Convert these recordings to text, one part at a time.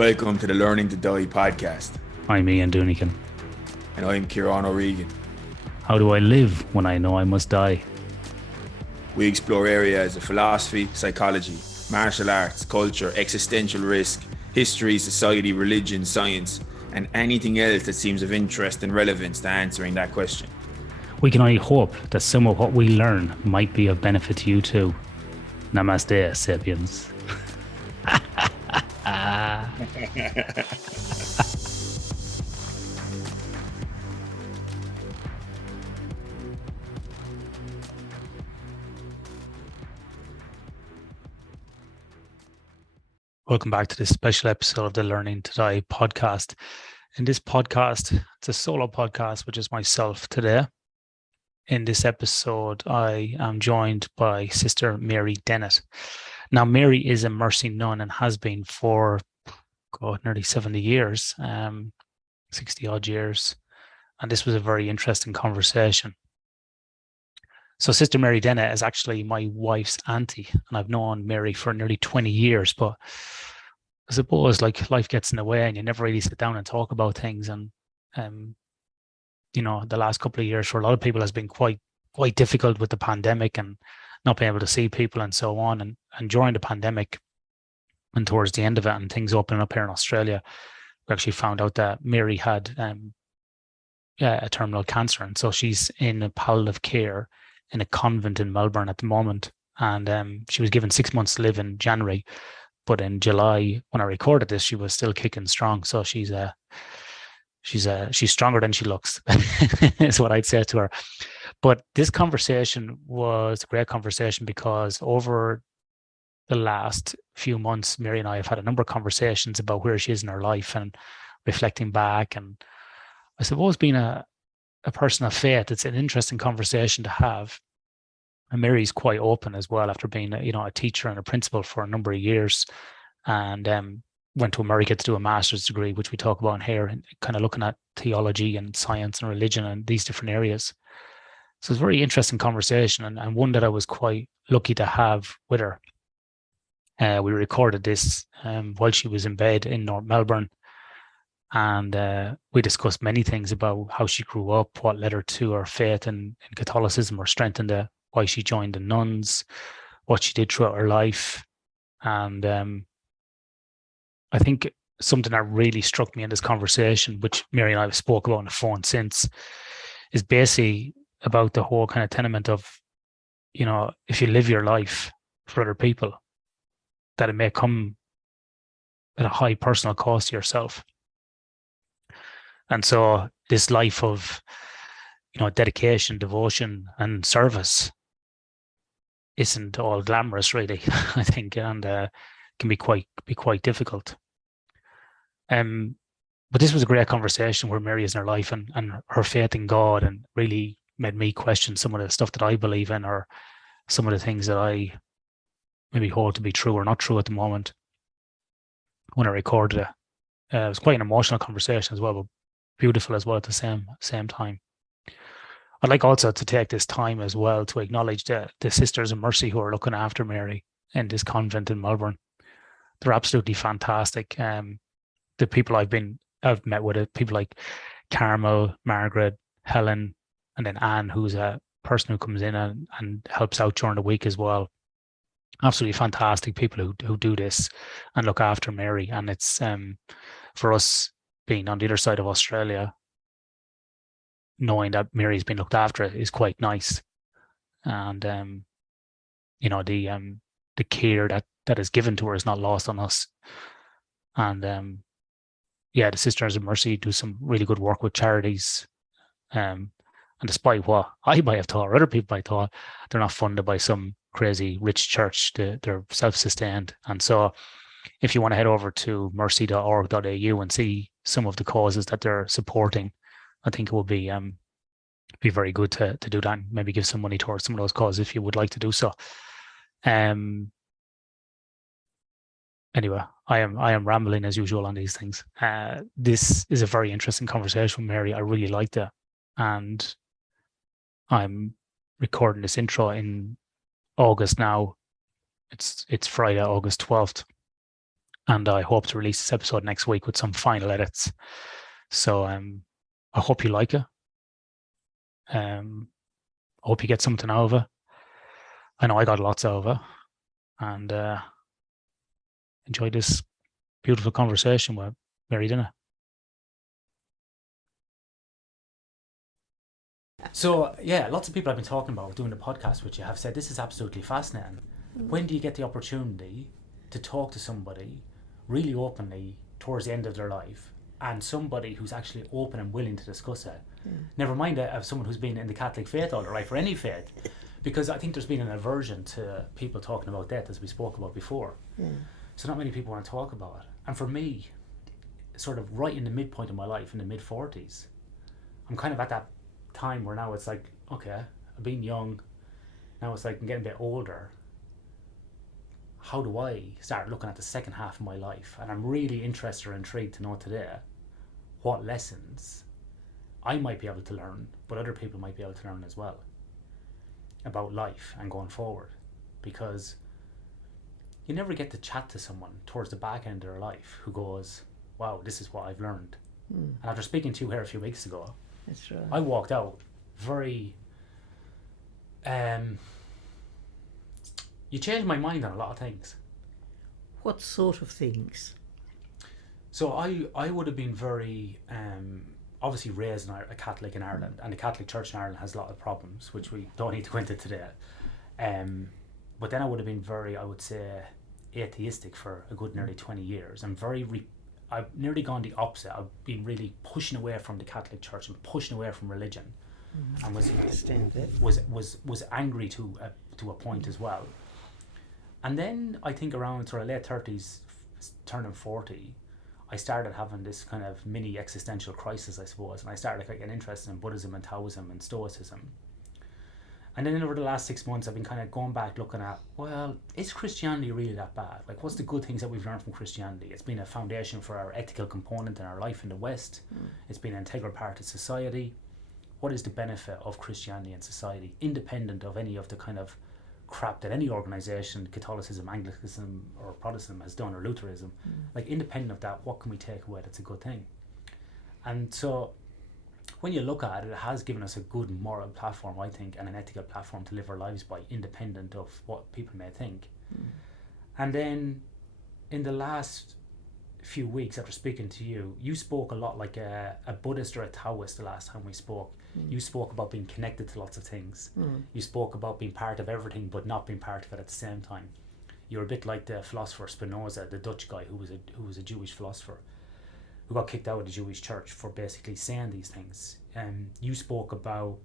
Welcome to the Learning to Die podcast. I'm Ian Doonican. And I'm Kieran O'Regan. How do I live when I know I must die? We explore areas of philosophy, psychology, martial arts, culture, existential risk, history, society, religion, science, and anything else that seems of interest and relevance to answering that question. We can only hope that some of what we learn might be of benefit to you too. Namaste, sapiens. Welcome back to this special episode of the Learning to Die podcast. In this podcast, it's a solo podcast, which is myself today. In this episode, I am joined by Sister Mary Dennett. Now, Mary is a Mercy nun and has been for nearly 70 years, 60 odd years. And this was a very interesting conversation. So Sister Mary Dennett is actually my wife's auntie, and I've known Mary for nearly 20 years. But I suppose like life gets in the way and you never really sit down and talk about things. And, the last couple of years for a lot of people has been quite difficult with the pandemic and not being able to see people and so on. And during the pandemic and towards the end of it and things opening up here in Australia, we actually found out that Mary had a terminal cancer. And so she's in a palliative care in a convent in Melbourne at the moment. And she was given 6 months to live in January. But in July, when I recorded this, she was still kicking strong. So she's stronger than she looks, is what I'd say to her. But this conversation was a great conversation because over the last few months, Mary and I have had a number of conversations about where she is in her life and reflecting back. And I suppose being a person of faith, it's an interesting conversation to have. And Mary's quite open as well after being a teacher and a principal for a number of years, and went to America to do a master's degree, which we talk about in here, and kind of looking at theology and science and religion and these different areas. So it's a very interesting conversation and one that I was quite lucky to have with her. We recorded this while she was in bed in North Melbourne. And we discussed many things about how she grew up, what led her to her faith in Catholicism or strengthened it, why she joined the nuns, what she did throughout her life. And I think something that really struck me in this conversation, which Mary and I have spoke about on the phone since, is basically about the whole kind of tenement of, if you live your life for other people, that it may come at a high personal cost to yourself. And so this life of, dedication, devotion, and service isn't all glamorous, really, I think, and can be quite difficult. But this was a great conversation where Mary is in her life and her faith in God, and really made me question some of the stuff that I believe in, or some of the things that I maybe hold to be true or not true at the moment when I recorded it. It was quite an emotional conversation as well, but beautiful as well at the same time. I'd like also to take this time as well to acknowledge the Sisters of Mercy who are looking after Mary in this convent in Melbourne. They're absolutely fantastic. The people I've met with it, people like Carmel, Margaret, Helen, and then Anne, who's a person who comes in and helps out during the week as well. Absolutely fantastic people who do this and look after Mary. And it's for us being on the other side of Australia, knowing that Mary's been looked after is quite nice. And the care that is given to her is not lost on us. And the Sisters of Mercy do some really good work with charities. And despite what I might have thought, or other people might thought, they're not funded by some crazy rich church. They're self-sustained. And so if you want to head over to mercy.org.au and see some of the causes that they're supporting, I think it will be very good to do that, and maybe give some money towards some of those causes if you would like to do so. Anyway, I am rambling as usual on these things. This is a very interesting conversation with Mary. I really liked it, and I'm recording this intro in August now. It's Friday, August 12th, and I hope to release this episode next week with some final edits. So I hope you like it. I hope you get something out of it. I know I got lots out of it, and enjoyed this beautiful conversation with Mary Dennett. So yeah, lots of people I've been talking about doing the podcast with you have said this is absolutely fascinating. When do you get the opportunity to talk to somebody really openly towards the end of their life, and somebody who's actually open and willing to discuss it? Never mind of someone who's been in the Catholic faith all their life, or any faith, because I think there's been an aversion to people talking about death, as we spoke about before. So not many people want to talk about it. And for me, sort of right in the midpoint of my life, in the mid-40s, I'm kind of at that time where now it's like, okay, I've been young, now it's like I'm getting a bit older. How do I start looking at the second half of my life? And I'm really interested or intrigued to know today what lessons I might be able to learn, but other people might be able to learn as well, about life and going forward. Because you never get to chat to someone towards the back end of their life who goes, wow, this is what I've learned. And after speaking to you here a few weeks ago, That's right. I walked out very you changed my mind on a lot of things. What sort of things? So I would have been very obviously raised in a Catholic in Ireland, and the Catholic Church in Ireland has a lot of problems, which we don't need to go into today. But then I would have been very, I would say, atheistic for a good nearly 20 years. And I've nearly gone the opposite. I've been really pushing away from the Catholic Church and pushing away from religion, and was angry to a point as well. And then I think around sort of late 30s, turning 40, I started having this kind of mini existential crisis, I suppose, and I started getting interested in Buddhism and Taoism and Stoicism. And then over the last 6 months, I've been kind of going back looking at, well, is Christianity really that bad? Like, what's the good things that we've learned from Christianity? It's been a foundation for our ethical component in our life in the West. It's been an integral part of society. What is the benefit of Christianity in society, independent of any of the kind of crap that any organisation, Catholicism, Anglicanism or Protestantism has done, or Lutheranism, like independent of that, what can we take away that's a good thing? And so when you look at it, it has given us a good moral platform, I think, and an ethical platform to live our lives by, independent of what people may think. And then in the last few weeks, after speaking to you, you spoke a lot like a Buddhist or a Taoist the last time we spoke. You spoke about being connected to lots of things. You spoke about being part of everything but not being part of it at the same time. You're a bit like the philosopher Spinoza, the Dutch guy who was a Jewish philosopher who got kicked out of the Jewish church for basically saying these things. You spoke about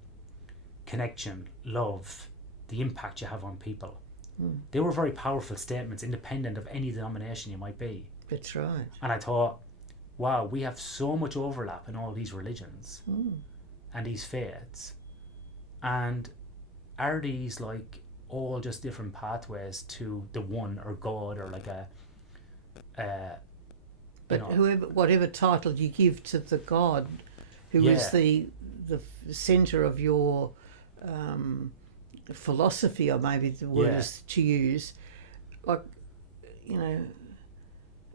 connection, love, the impact you have on people. They were very powerful statements, independent of any denomination you might be. That's right. And I thought, wow, we have so much overlap in all these religions and these faiths. And are these like all just different pathways to the one, or God, or like but whatever title you give to the God who is the centre of your philosophy, or maybe the word is to use, like,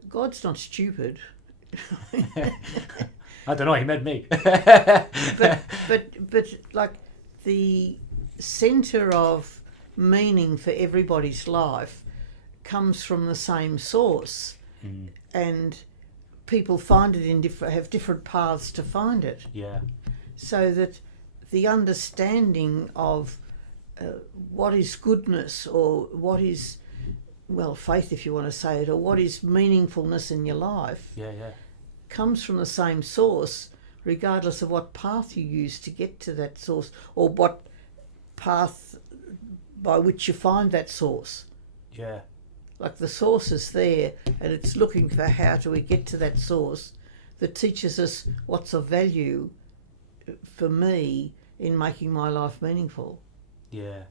God's not stupid. I don't know, he meant me. but like the centre of meaning for everybody's life comes from the same source, and people find it have different paths to find it. Yeah. So that the understanding of what is goodness, or what is, well, faith, if you want to say it, or what is meaningfulness in your life, comes from the same source, regardless of what path you use to get to that source, or what path by which you find that source. Yeah. Like the source is there, and it's looking for how do we get to that source that teaches us what's of value for me in making my life meaningful. Yeah.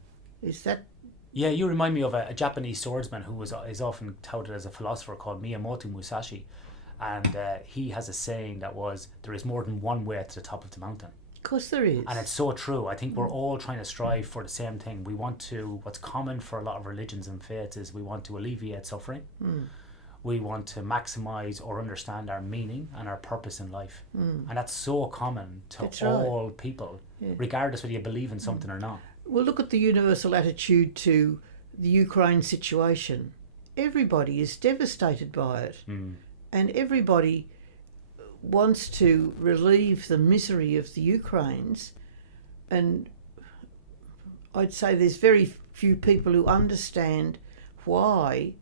Is that? Yeah, you remind me of a Japanese swordsman who is often touted as a philosopher called Miyamoto Musashi, and he has a saying that was, there is more than one way to the top of the mountain. Of course there is. And it's so true. I think we're all trying to strive for the same thing. We want to, what's common for a lot of religions and faiths is we want to alleviate suffering. we want to maximize or understand our meaning and our purpose in life. And that's so common to all people, regardless whether you believe in something or not. Well, look at the universal attitude to the Ukraine situation. Everybody is devastated by it, and everybody wants to relieve the misery of the Ukrainians. And I'd say there's very few people who understand why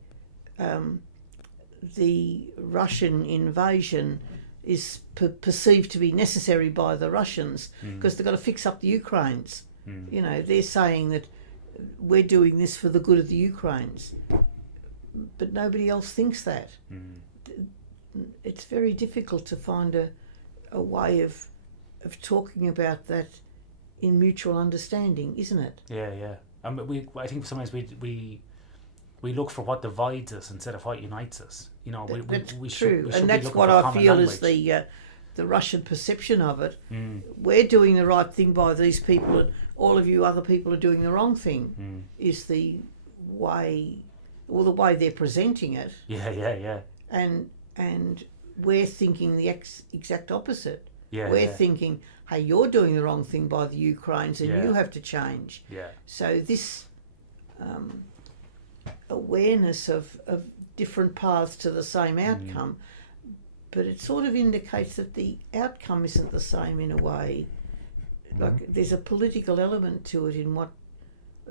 the Russian invasion is perceived to be necessary by the Russians, because they've got to fix up the Ukrainians. You know, they're saying that we're doing this for the good of the Ukrainians, but nobody else thinks that. It's very difficult to find a way of talking about that in mutual understanding, isn't it? Yeah. I think sometimes we look for what divides us instead of what unites us. You know, that's we true, should and be that's looking what for I common feel language. is the Russian perception of it. We're doing the right thing by these people, and all of you other people are doing the wrong thing. Is the way, or the way they're presenting it. Yeah. And we're thinking the exact opposite. Yeah, we're thinking, hey, you're doing the wrong thing by the Ukrainians, and Yeah. you have to change. Yeah. So this awareness of different paths to the same outcome, but it sort of indicates that the outcome isn't the same in a way. Like there's a political element to it in what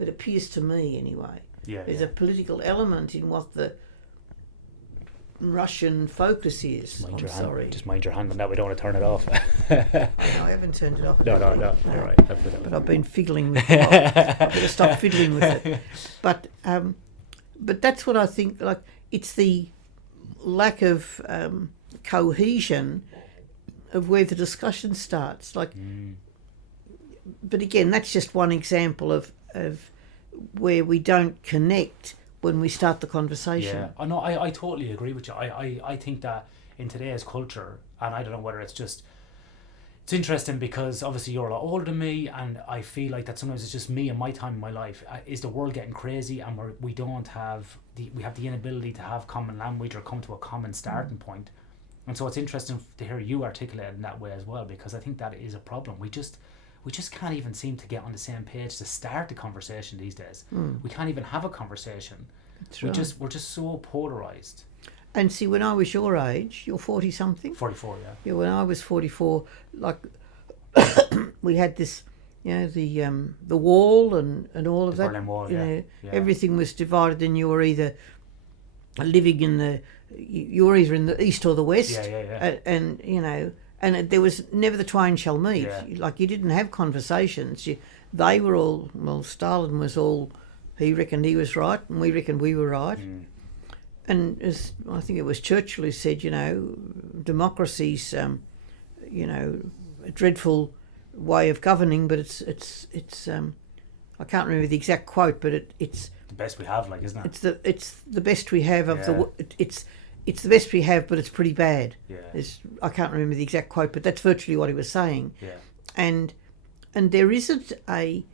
it appears to me anyway. Yeah. There's a political element in what the Russian focus is. I'm sorry. Just mind your hand on that. We don't want to turn it off. I haven't turned it off. No. You're right. But I've been fiddling with it. I better stop fiddling with it. But that's what I think. Like it's the lack of cohesion of where the discussion starts. Like, but again, that's just one example of where we don't connect when we start the conversation. Yeah, I totally agree with you. I think that in today's culture, and I don't know whether it's interesting because obviously you're a lot older than me, and I feel like that sometimes it's just me and my time in my life. Is the world getting crazy, and we have the inability to have common language or come to a common starting point. And so it's interesting to hear you articulate it in that way as well, because I think that is a problem. We just can't even seem to get on the same page to start the conversation these days. We can't even have a conversation. That's We're right. just so polarized. And see, when I was your age, you're 40 something. 44, yeah. Yeah, when I was 44, like we had this, you know, the wall and all of The that. Berlin Wall, you yeah. know, Yeah. everything was divided, and you were either living in the east or the west. Yeah. And you know, and there was never the twain shall meet. Yeah. Like you didn't have conversations. They were all, well, Stalin was all, he reckoned he was right, and we reckoned we were right. And as I think it was Churchill who said, you know, democracy's, you know, a dreadful way of governing, but it's I can't remember the exact quote, but it's The best we have, like, isn't it? it's the best we have of Yeah. it's the best we have, but it's pretty bad. Yeah. I can't remember the exact quote, but that's virtually what he was saying. Yeah. And there isn't a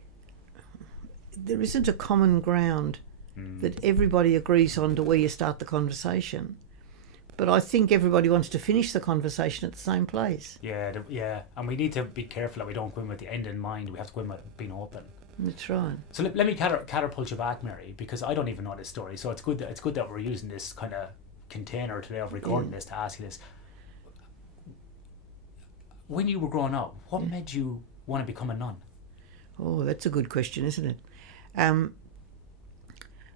common ground that everybody agrees on to where you start the conversation. But I think everybody wants to finish the conversation at the same place. Yeah, and we need to be careful that we don't go in with the end in mind. We have to go in with being open. That's right. So let me catapult you back, Mary, because I don't even know this story. So it's good that we're using this kind of container today of recording this to ask you this. When you were growing up, what made you want to become a nun? Oh, that's a good question, isn't it?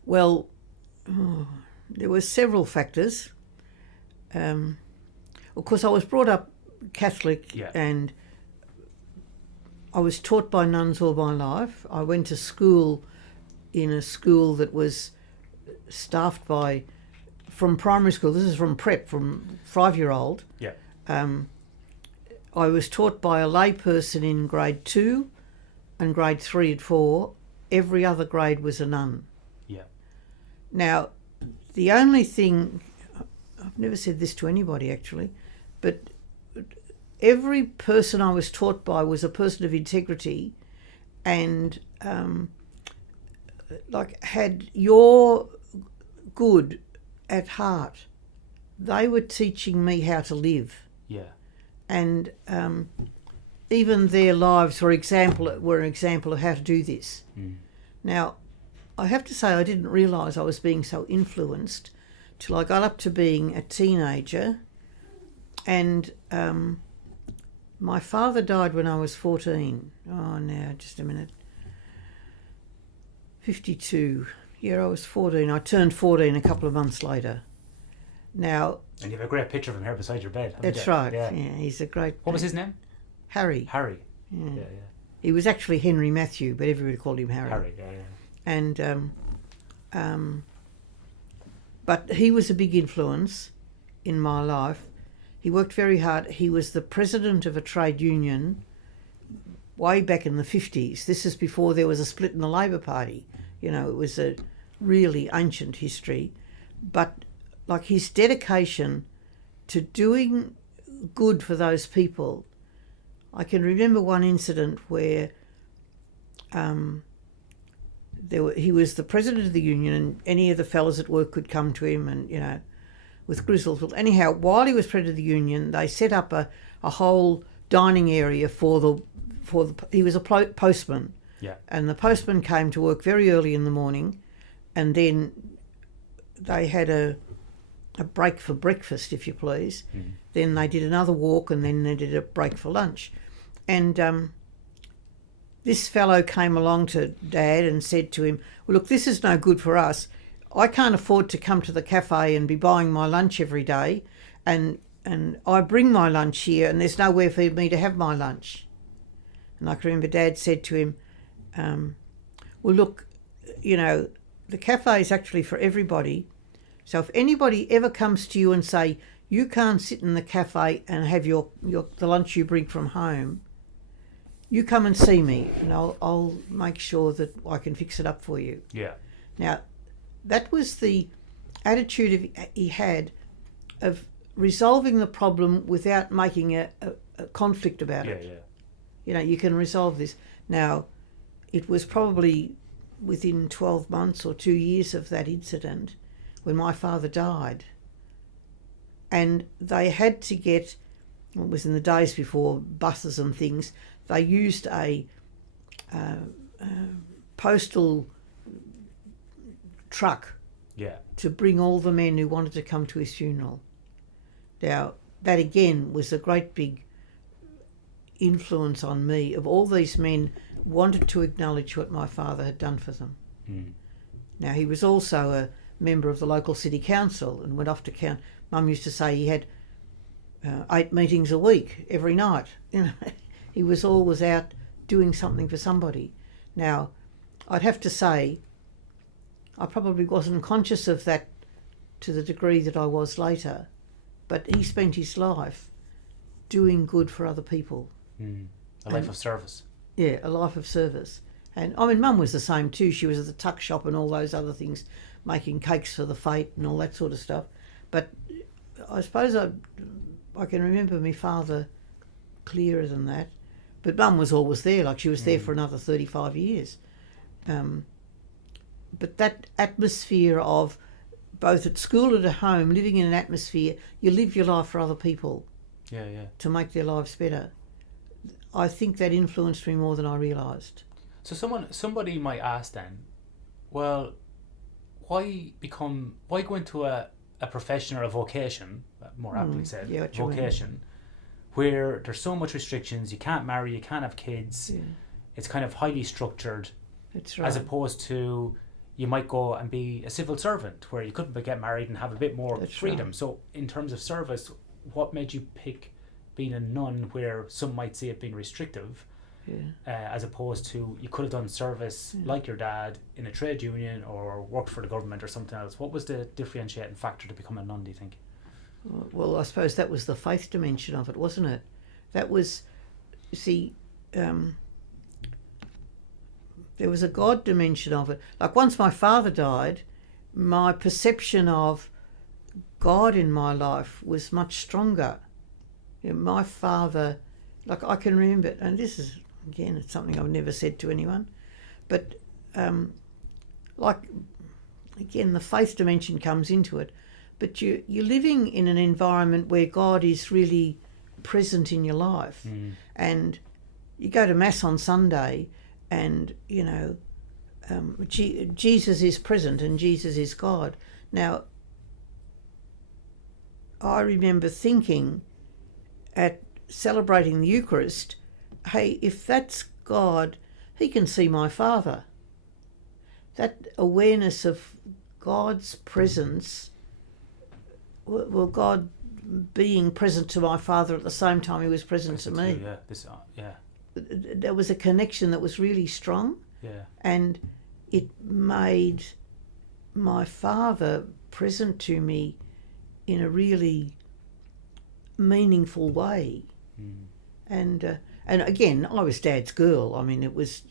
There were several factors. Of course, I was brought up Catholic, and I was taught by nuns all my life. I went to school in a school that was staffed by, from primary school, this is from prep, from 5-year-old. Yeah. I was taught by a lay person in grade 2 and grade 3 and 4. Every other grade was a nun. Yeah. Now, the only thing, I've never said this to anybody actually, but every person I was taught by was a person of integrity and like had your good at heart. they were teaching me how to live. Yeah. And even their lives were an example of how to do this. Now, I have to say I didn't realise I was being so influenced till I got up to being a teenager, and my father died when I was 14. Oh, now, just a minute. 52. Yeah, I was 14. I turned 14 a couple of months later. Now... And you have a great picture of him here beside your bed. That's right. Yeah, he's a great... What was his name? Harry. Harry. Yeah. He was actually Henry Matthew, but everybody called him Harry. Harry, yeah. And but he was a big influence in my life. He worked very hard. He was the president of a trade union way back in the 50s. This is before there was a split in the Labor Party. You know, it was a really ancient history. But like his dedication to doing good for those people. I can remember one incident where he was the president of the union, and any of the fellas at work could come to him, and, you know, with grizzles. Well, anyhow, while he was president of the union, they set up a whole dining area for the he was a postman. Yeah. And the postman came to work very early in the morning, and then they had a break for breakfast, if you please. Then they did another walk, and then they did a break for lunch. And this fellow came along to Dad and said to him, well, look, this is no good for us. I can't afford to come to the cafe and be buying my lunch every day, and I bring my lunch here, and there's nowhere for me to have my lunch. And I can remember Dad said to him, well, look, you know, the cafe is actually for everybody. So if anybody ever comes to you and say, you can't sit in the cafe and have the lunch you bring from home, you come and see me, and I'll make sure that I can fix it up for you. Yeah. Now, that was the attitude he had of resolving the problem without making a conflict about it. Yeah. You know, you can resolve this. Now, it was probably within 12 months or 2 years of that incident when my father died. And they had to get, it was in the days before buses and things, they used a postal truck to bring all the men who wanted to come to his funeral. Now, that again was a great big influence on me, of all these men wanted to acknowledge what my father had done for them. Now, he was also a member of the local city council and went off to count. Mum used to say he had 8 meetings a week every night. You know, he was always out doing something for somebody. Now, I'd have to say I probably wasn't conscious of that to the degree that I was later, but he spent his life doing good for other people. A life of service. Yeah, a life of service. And I mean, Mum was the same too. She was at the tuck shop and all those other things, making cakes for the fete and all that sort of stuff. But I suppose I can remember my father clearer than that. But Mum was always there, like she was there for another 35 years. But that atmosphere of both at school and at home, living in an atmosphere, you live your life for other people. Yeah. To make their lives better. I think that influenced me more than I realised. So somebody might ask then, well, why go into a profession or a vocation, more aptly said, vocation, where there's so much restrictions, you can't marry, you can't have kids, it's kind of highly structured. That's right. As opposed to you might go and be a civil servant where you couldn't get married and have a bit more freedom. Right. So in terms of service, what made you pick being a nun where some might see it being restrictive, as opposed to you could have done service like your dad in a trade union or worked for the government or something else? What was the differentiating factor to become a nun, do you think? Well, I suppose that was the faith dimension of it, wasn't it? That was, you see, there was a God dimension of it. Like once my father died, my perception of God in my life was much stronger. You know, my father, like I can remember, and this is, again, it's something I've never said to anyone, but like, again, the faith dimension comes into it. but you're living in an environment where God is really present in your life, and you go to Mass on Sunday, and Jesus is present and Jesus is God. Now, I remember thinking at celebrating the Eucharist, hey, if that's God, he can see my Father. That awareness of God's presence, well, God being present to my Father at the same time he was present to me. There was a connection that was really strong. Yeah. And it made my Father present to me in a really meaningful way. And again, I was Dad's girl. I mean, it was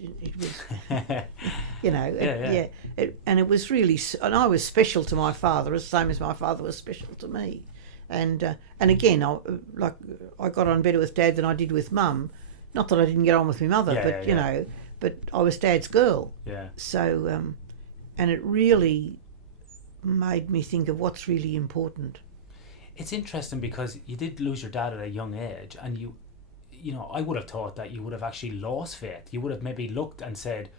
and it was really, and I was special to my father, the same as my father was special to me. And again, I got on better with Dad than I did with Mum. Not that I didn't get on with my mother, you know, but I was Dad's girl. Yeah. So, and it really made me think of what's really important. It's interesting because you did lose your dad at a young age, and you know, I would have thought that you would have actually lost faith. You would have maybe looked and said,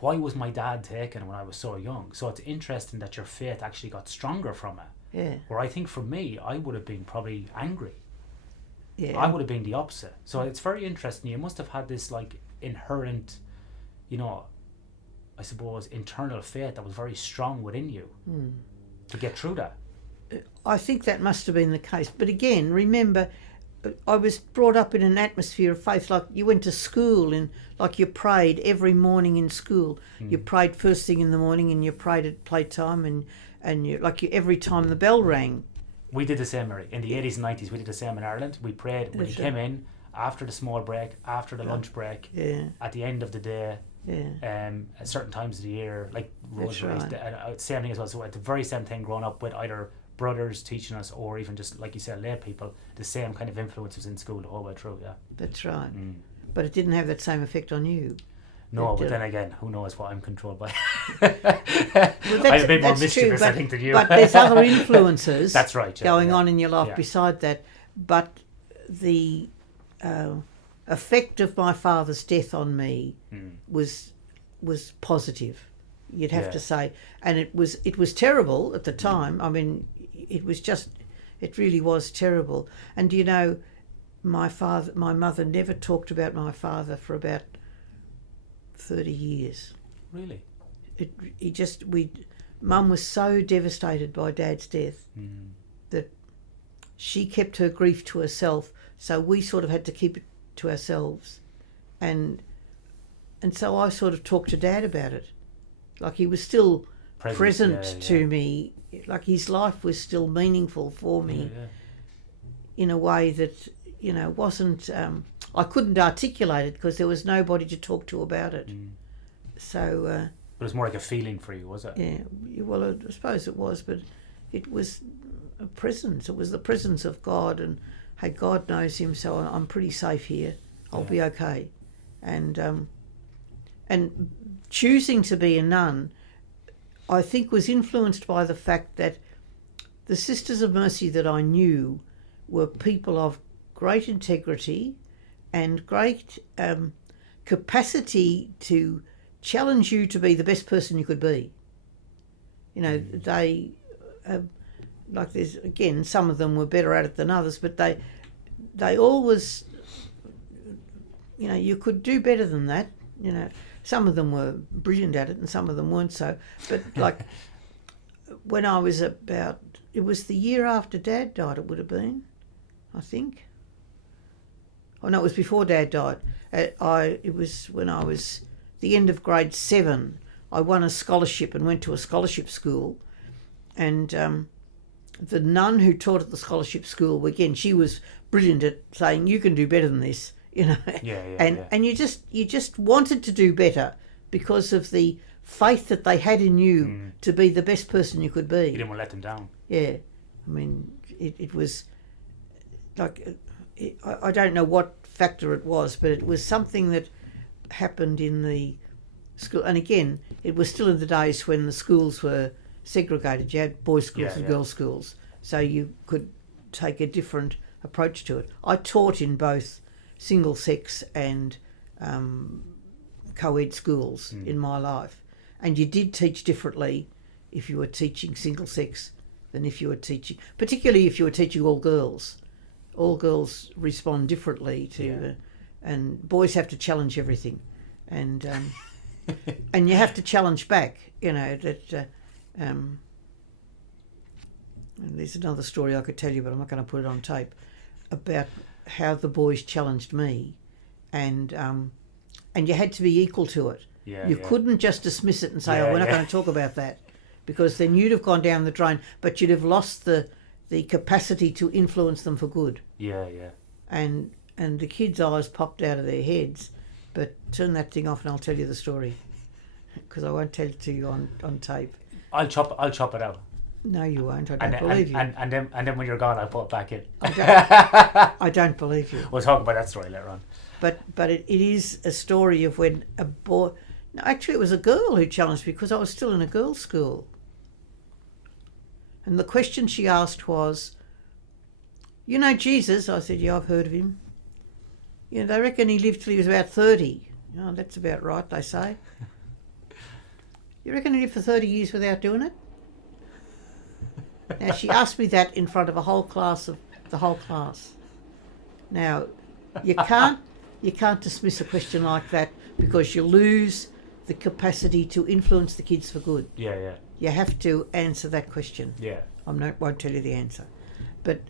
why was my dad taken when I was so young? So it's interesting that your faith actually got stronger from it. Yeah. Where I think for me, I would have been probably angry. Yeah. I would have been the opposite. So it's very interesting. You must have had this like inherent, you know, I suppose, internal faith that was very strong within you to get through that. I think that must have been the case. But again, remember, I was brought up in an atmosphere of faith. Like you went to school and like you prayed every morning in school. You prayed first thing in the morning and you prayed at playtime and you every time the bell rang. We did the same, Mary. In the 80s and 90s, we did the same in Ireland. We prayed when you came in, after the small break, after the lunch break, at the end of the day, at certain times of the year, like rosaries, same thing as well. So at the very same thing growing up with either brothers teaching us or even just, like you said, lay people, the same kind of influences in school the whole way through, That's right. But it didn't have that same effect on you. No, but then again, who knows what I'm controlled by. I'm a bit more mischievous, I think, than you. But there's other influences that's right, going on in your life beside that. But the effect of my father's death on me was positive, you'd have to say. And it was terrible at the time. I mean, it really was terrible. And you know, my mother never talked about my father for about 30 years. Really? Mum was so devastated by Dad's death that she kept her grief to herself, so we sort of had to keep it to ourselves. And so I sort of talked to Dad about it. Like he was still present to me, like his life was still meaningful for me in a way that, you know, wasn't... I couldn't articulate it because there was nobody to talk to about it. So... but it was more like a feeling for you, was it? Yeah, well, I suppose it was, but it was a presence. It was the presence of God, and hey, God knows him, so I'm pretty safe here. I'll be okay. And choosing to be a nun, I think, was influenced by the fact that the Sisters of Mercy that I knew were people of great integrity and great capacity to challenge you to be the best person you could be. You know, they, like there's, again, some of them were better at it than others, but they always, you know, you could do better than that, you know. Some of them were brilliant at it and some of them weren't so. But like when I was about, it was the year after Dad died, it would have been, I think. Oh no, it was before Dad died. It was when I was the end of grade 7. I won a scholarship and went to a scholarship school, and the nun who taught at the scholarship school, again, she was brilliant at saying, you can do better than this, you know. And you just wanted to do better because of the faith that they had in you to be the best person you could be. You didn't want to let them down. Yeah, I mean, it was like, I don't know what factor it was, but it was something that happened in the school. And again, it was still in the days when the schools were segregated. You had boys' schools and girls' schools. so you could take a different approach to it. I taught in both single sex and co-ed schools in my life, and you did teach differently if you were teaching single sex than if you were teaching, particularly if you were teaching all girls. All girls respond differently to, and boys have to challenge everything, and and you have to challenge back. You know that. And there's another story I could tell you, but I'm not going to put it on tape, about how the boys challenged me, and you had to be equal to it. You couldn't just dismiss it and say, "Oh, we're not going to talk about that," because then you'd have gone down the drain, but you'd have lost the capacity to influence them for good. And the kids' eyes popped out of their heads, but turn that thing off and I'll tell you the story, because I won't tell it to you on tape. I'll chop it out. No, you won't. I don't believe you. And then when you're gone, I'll put it back in. I don't believe you. We'll talk about that story later on. But it is a story of when a boy... No, actually, it was a girl who challenged me because I was still in a girls' school. And the question she asked was, "You know Jesus?" I said, "Yeah, I've heard of him." "You know, they reckon he lived till he was about 30. "Oh, that's about right, they say." "You reckon he lived for 30 years without doing it?" Now, she asked me that in front of the whole class. Now, you can't dismiss a question like that, because you lose the capacity to influence the kids for good. You have to answer that question. Won't tell you the answer, but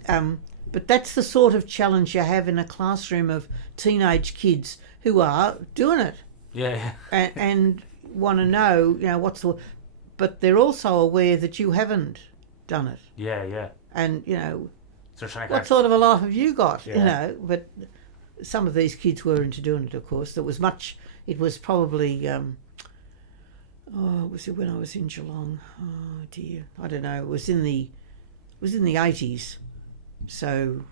that's the sort of challenge you have in a classroom of teenage kids who are doing it. And want to know, what's the... But they're also aware that you haven't done it. And, what sort of a life have you got? But some of these kids were into doing it, of course. It was probably... was it when I was in Geelong? Oh, dear. I don't know. It was in the 80s. So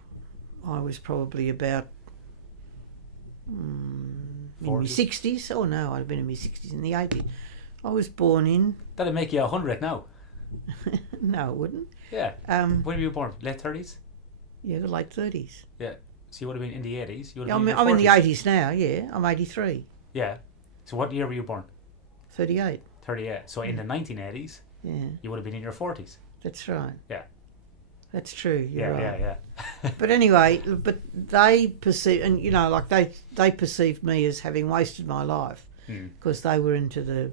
I was probably about... in my 60s. Oh no, I'd have been in my 60s in the 80s. I was born in... That'd make you 100 now. No, it wouldn't. When were you born? Late 30s? Yeah, the late 30s. So you would have been in the 80s? I'm in the 80s now, yeah. I'm 83. So what year were you born? 38. 38. So in the 1980s, you would have been in your 40s. That's right. Yeah. That's true. You're right. Yeah. But anyway, they perceive, and they perceived me as having wasted my life, because they were into the,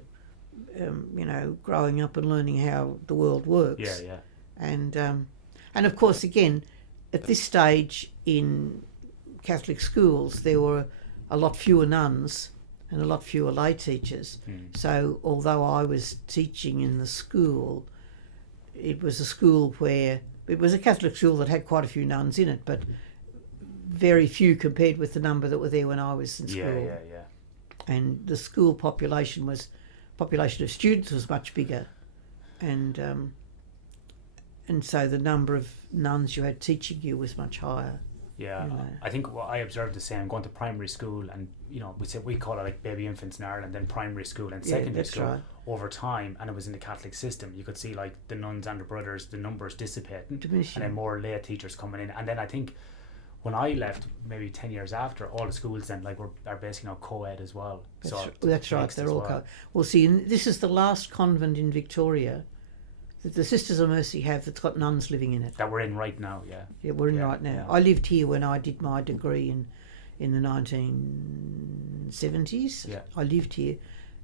growing up and learning how the world works. And of course, again, at this stage in Catholic schools, there were a lot fewer nuns and a lot fewer lay teachers. So although I was teaching in the school, it was a school where... It was a Catholic school that had quite a few nuns in it, but very few compared with the number that were there when I was in school. And the school population of students was much bigger, and so the number of nuns you had teaching you was much higher. I think what I observed the same going to primary school, and we call it like baby infants in Ireland, then primary school and secondary school. Right. Over time, and it was in the Catholic system, you could see like the nuns and the brothers, the numbers dissipating, diminishing, and then more lay teachers coming in. And then I think when I left, maybe 10 years after, all the schools then are basically now co-ed as well. That's right. They're all co-ed. Well, see, this is the last convent in Victoria that the Sisters of Mercy have that's got nuns living in it. That we're in right now, Yeah, we're in right now. I lived here when I did my degree in the 1970s. I lived here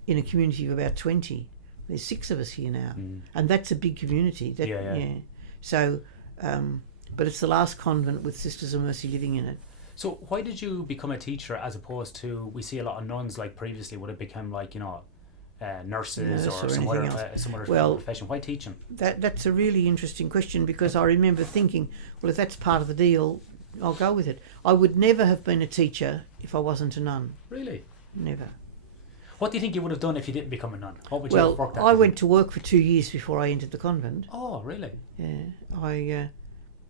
in a community of about 20. There's 6 of us here now, and that's a big community. So, but it's the last convent with Sisters of Mercy living in it. So why did you become a teacher as opposed to, we see a lot of nuns like previously would have become like, nurses or some other profession? Why teaching? That's a really interesting question, because I remember thinking, well, if that's part of the deal, I'll go with it. I would never have been a teacher if I wasn't a nun. Really? Never. What do you think you would have done if you didn't become a nun? What would you have worked at? I went to work for 2 years before I entered the convent. Oh, really? Yeah.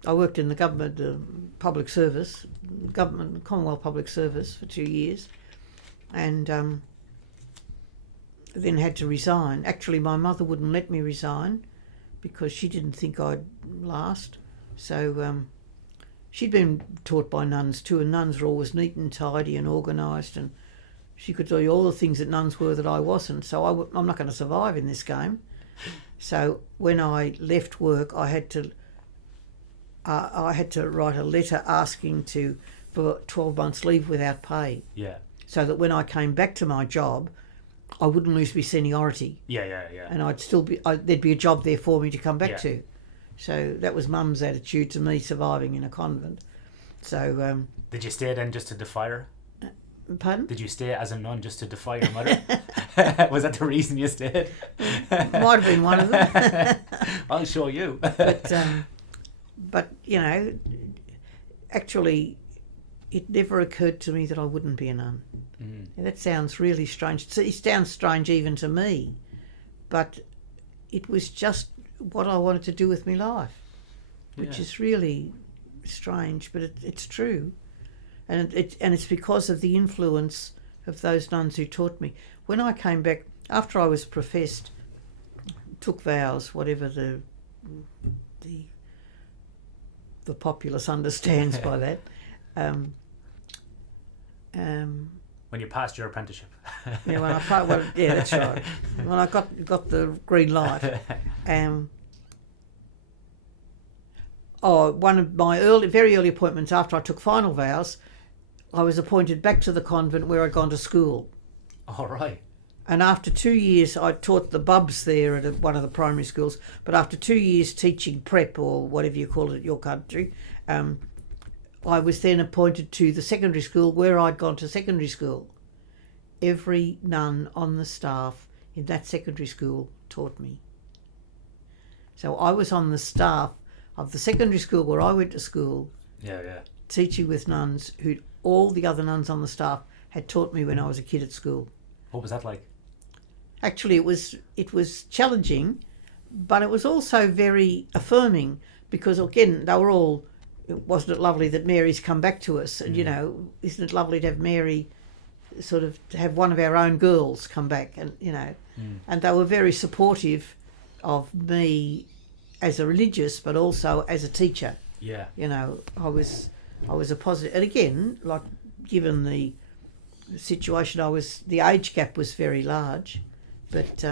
I worked in the government public service, Commonwealth Public Service for 2 years, and then had to resign. Actually, my mother wouldn't let me resign because she didn't think I'd last. So she'd been taught by nuns too, and nuns were always neat and tidy and organised, and she could do all the things that nuns were that I wasn't. So I'm not going to survive in this game. So when I left work, I had to write a letter asking for 12 months leave without pay. Yeah. So that when I came back to my job, I wouldn't lose my seniority. Yeah. And there'd be a job there for me to come back to. So that was Mum's attitude to me surviving in a convent. So did you stay then just to defy her? Pardon? Did you stay as a nun just to defy your mother? Was that the reason you stayed? Might have been one of them. I'll show you. But you know, actually, it never occurred to me that I wouldn't be a nun. And that sounds really strange. It sounds strange even to me, but it was just what I wanted to do with my life, which is really strange, but it's true. And it's because of the influence of those nuns who taught me. When I came back, after I was professed, took vows, whatever the populace understands by that. When you passed your apprenticeship. Yeah, that's right. When I got the green light. One of my very early appointments after I took final vows, I was appointed back to the convent where I'd gone to school. All right. And after 2 years, I taught the bubs there at one of the primary schools. But after 2 years teaching prep, or whatever you call it at your country, I was then appointed to the secondary school where I'd gone to secondary school. Every nun on the staff in that secondary school taught me. So I was on the staff of the secondary school where I went to school. Yeah. Teaching with nuns who all the other nuns on the staff had taught me when I was a kid at school. What was that like? Actually, it was challenging, but it was also very affirming because, again, they were all, wasn't it lovely that Mary's come back to us? And, you know, isn't it lovely to have Mary sort of to have one of our own girls come back? And, you know, and they were very supportive of me as a religious, but also as a teacher. Yeah. You know, I was a positive, and again, like given the situation, the age gap was very large, but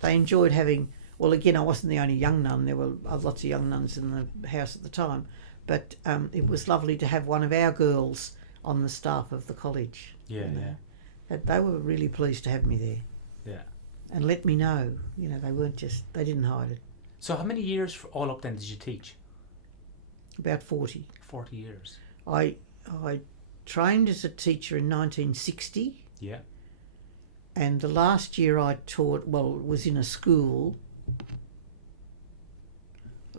they enjoyed having. Well, again, I wasn't the only young nun. There were lots of young nuns in the house at the time, but it was lovely to have one of our girls on the staff of the college. Yeah. They were really pleased to have me there. Yeah. And let me know. You know, they didn't hide it. So how many years all up then did you teach? About 40. 40 years. I trained as a teacher in 1960. Yeah. And the last year I taught, was in a school.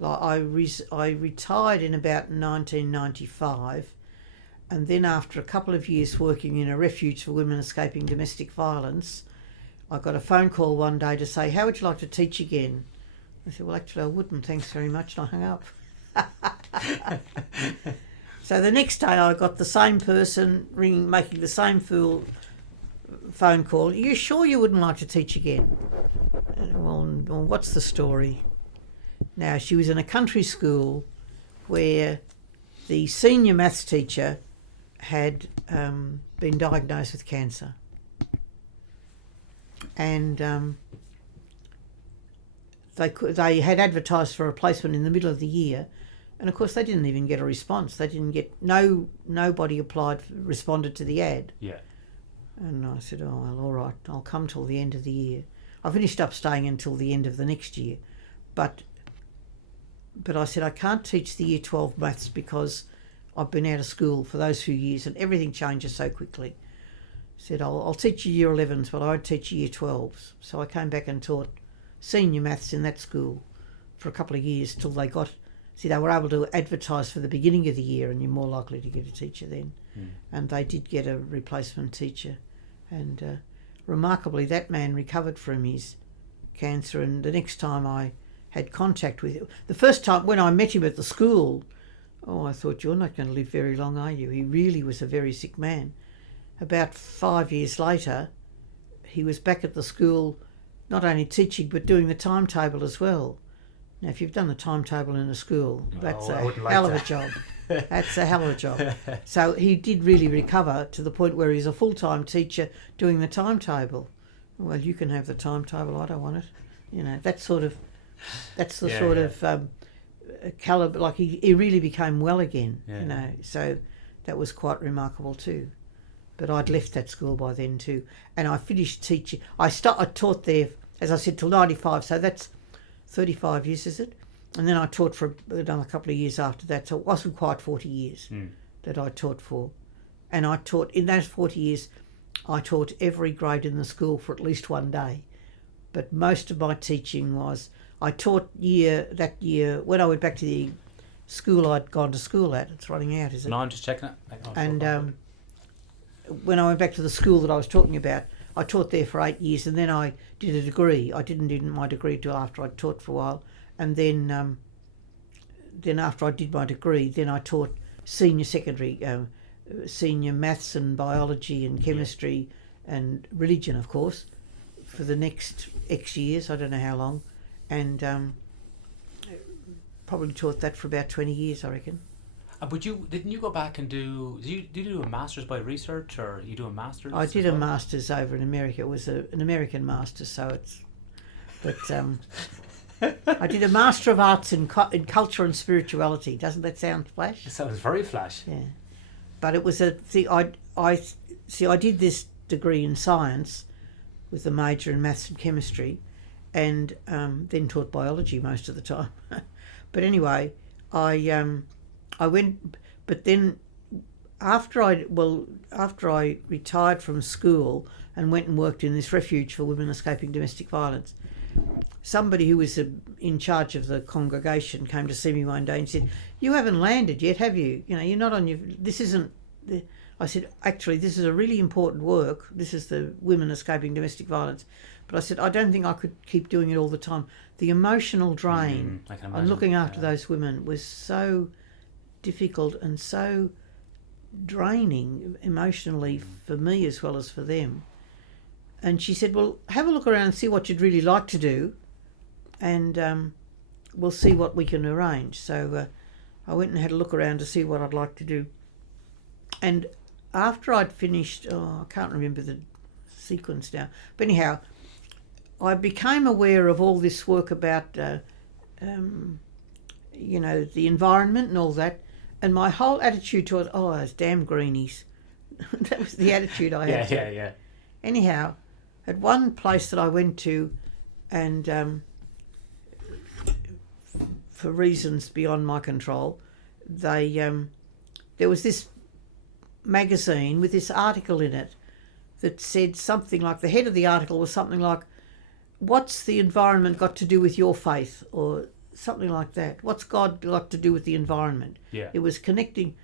I retired in about 1995, and then after a couple of years working in a refuge for women escaping domestic violence, I got a phone call one day to say, "How would you like to teach again?" I said, "Well, actually I wouldn't, thanks very much," and I hung up. So the next day I got the same person ringing, making the same phone call. "Are you sure you wouldn't like to teach again?" Well, what's the story? Now, she was in a country school where the senior maths teacher had been diagnosed with cancer. And they had advertised for a replacement in the middle of the year, and of course they didn't even get a response. They didn't get nobody responded to the ad. Yeah. And I said, "Oh well, all right, I'll come till the end of the year." I finished up staying until the end of the next year, but I said I can't teach the year 12 maths because I've been out of school for those few years and everything changes so quickly. I said I'll teach you year 11s, but I won't teach year 12s. So I came back and taught senior maths in that school for a couple of years till they were able to advertise for the beginning of the year, and you're more likely to get a teacher then. And they did get a replacement teacher, and remarkably that man recovered from his cancer. And the next time I had contact with him, the first time when I met him at the school, I thought, "You're not going to live very long, are you?" He really was a very sick man. About 5 years later, he was back at the school, not only teaching but doing the timetable as well. Now, if you've done the timetable in a school, that's I a wouldn't like hell of that. a job. That's a hell of a job. So he did really recover to the point where he's a full-time teacher doing the timetable. Well, you can have the timetable. I don't want it. You know, that's the sort of calibre. Like he really became well again. Yeah. You know, so that was quite remarkable too. But I'd left that school by then too, and I finished teaching. I taught there, as I said, till '95. So that's 35 years, is it? And then I taught for another couple of years after that. So it wasn't quite 40 years that I taught for. And I taught, in those 40 years, I taught every grade in the school for at least one day. But most of my teaching was, I taught that year, when I went back to the school I'd gone to school at. It's running out, is it? No, I'm just checking it. And when I went back to the school that I was talking about, I taught there for 8 years, and then I did a degree. I didn't do my degree till after I'd taught for a while. And then after I did my degree, then I taught senior secondary, senior maths and biology and chemistry and religion, of course, for the next X years. I don't know how long. And probably taught that for about 20 years, I reckon. But didn't you go back and do you do a master's by research, or you do a master's? I did a master's over in America. It was an American master's, so it's... But I did a Master of Arts in Culture and Spirituality. Doesn't that sound flash? It sounds very flash. Yeah. But it was I did this degree in science with a major in maths and chemistry, and then taught biology most of the time. But anyway, I went, but then after I retired from school and went and worked in this refuge for women escaping domestic violence, somebody who was in charge of the congregation came to see me one day and said, "You haven't landed yet, have you? You know, you're not on your... This isn't..." I said, "Actually, this is a really important work. This is the women escaping domestic violence." But I said, "I don't think I could keep doing it all the time. The emotional drain on looking after those women was so difficult and so draining emotionally for me as well as for them." And she said, "Well, have a look around and see what you'd really like to do, and we'll see what we can arrange." So I went and had a look around to see what I'd like to do. And after I'd finished, I can't remember the sequence now, but anyhow, I became aware of all this work about, the environment and all that, and my whole attitude to it, those damn greenies. That was the attitude I had. Yeah. Anyhow, at one place that I went to, and for reasons beyond my control, there was this magazine with this article in it that said something like, the head of the article was something like, "What's the environment got to do with your faith?" or something like that. "What's God got to do with the environment?" Yeah. It was connecting.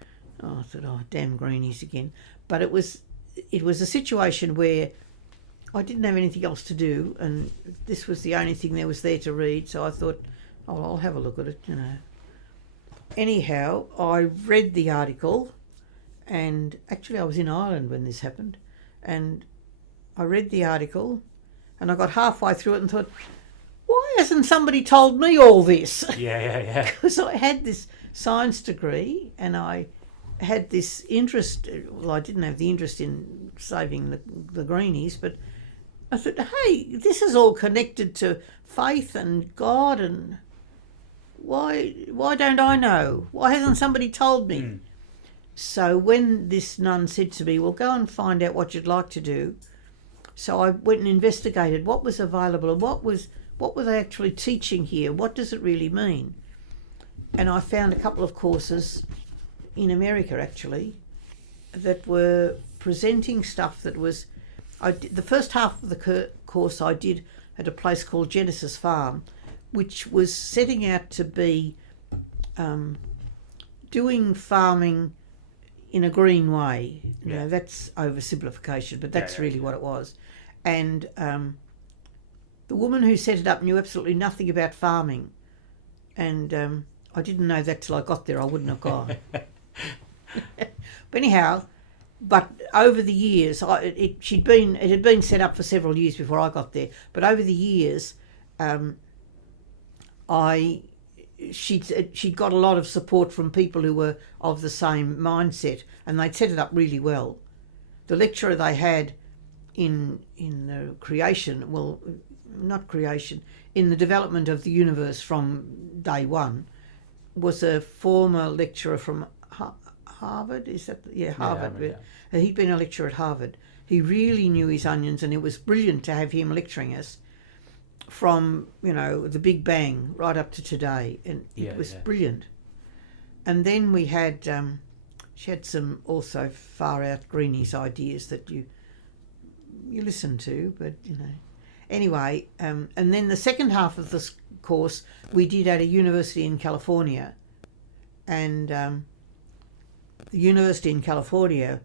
I thought, damn greenies again. But it was a situation where I didn't have anything else to do, and this was the only thing there was there to read. So I thought, I'll have a look at it, Anyhow, I read the article, and actually I was in Ireland when this happened, and I read the article, and I got halfway through it and thought, why hasn't somebody told me all this? Yeah. Because I had this science degree, and I had this interest. Well, I didn't have the interest in saving the greenies, but I thought, hey, this is all connected to faith and God, and why don't I know? Why hasn't somebody told me? So when this nun said to me, "Well, go and find out what you'd like to do," so I went and investigated what was available and what were they actually teaching here? What does it really mean? And I found a couple of courses in America, actually, that were presenting stuff that was... the first half of the course I did at a place called Genesis Farm, which was setting out to be doing farming in a green way. Yeah. That's oversimplification, but that's really what it was. And the woman who set it up knew absolutely nothing about farming, and I didn't know that till I got there. I wouldn't have gone. But anyhow, over the years, it had been set up for several years before I got there. But over the years, I she'd got a lot of support from people who were of the same mindset, and they'd set it up really well. The lecturer they had in the creation, well, not creation, in the development of the universe from day one, was a former lecturer from Harvard. Is that Harvard? Yeah. He'd been a lecturer at Harvard. He really knew his onions, and it was brilliant to have him lecturing us from, the Big Bang right up to today, and it was brilliant. And then we had she had some also far out greenies ideas that you listen to, but anyway. And then the second half of this course we did at a university in California, and the university in California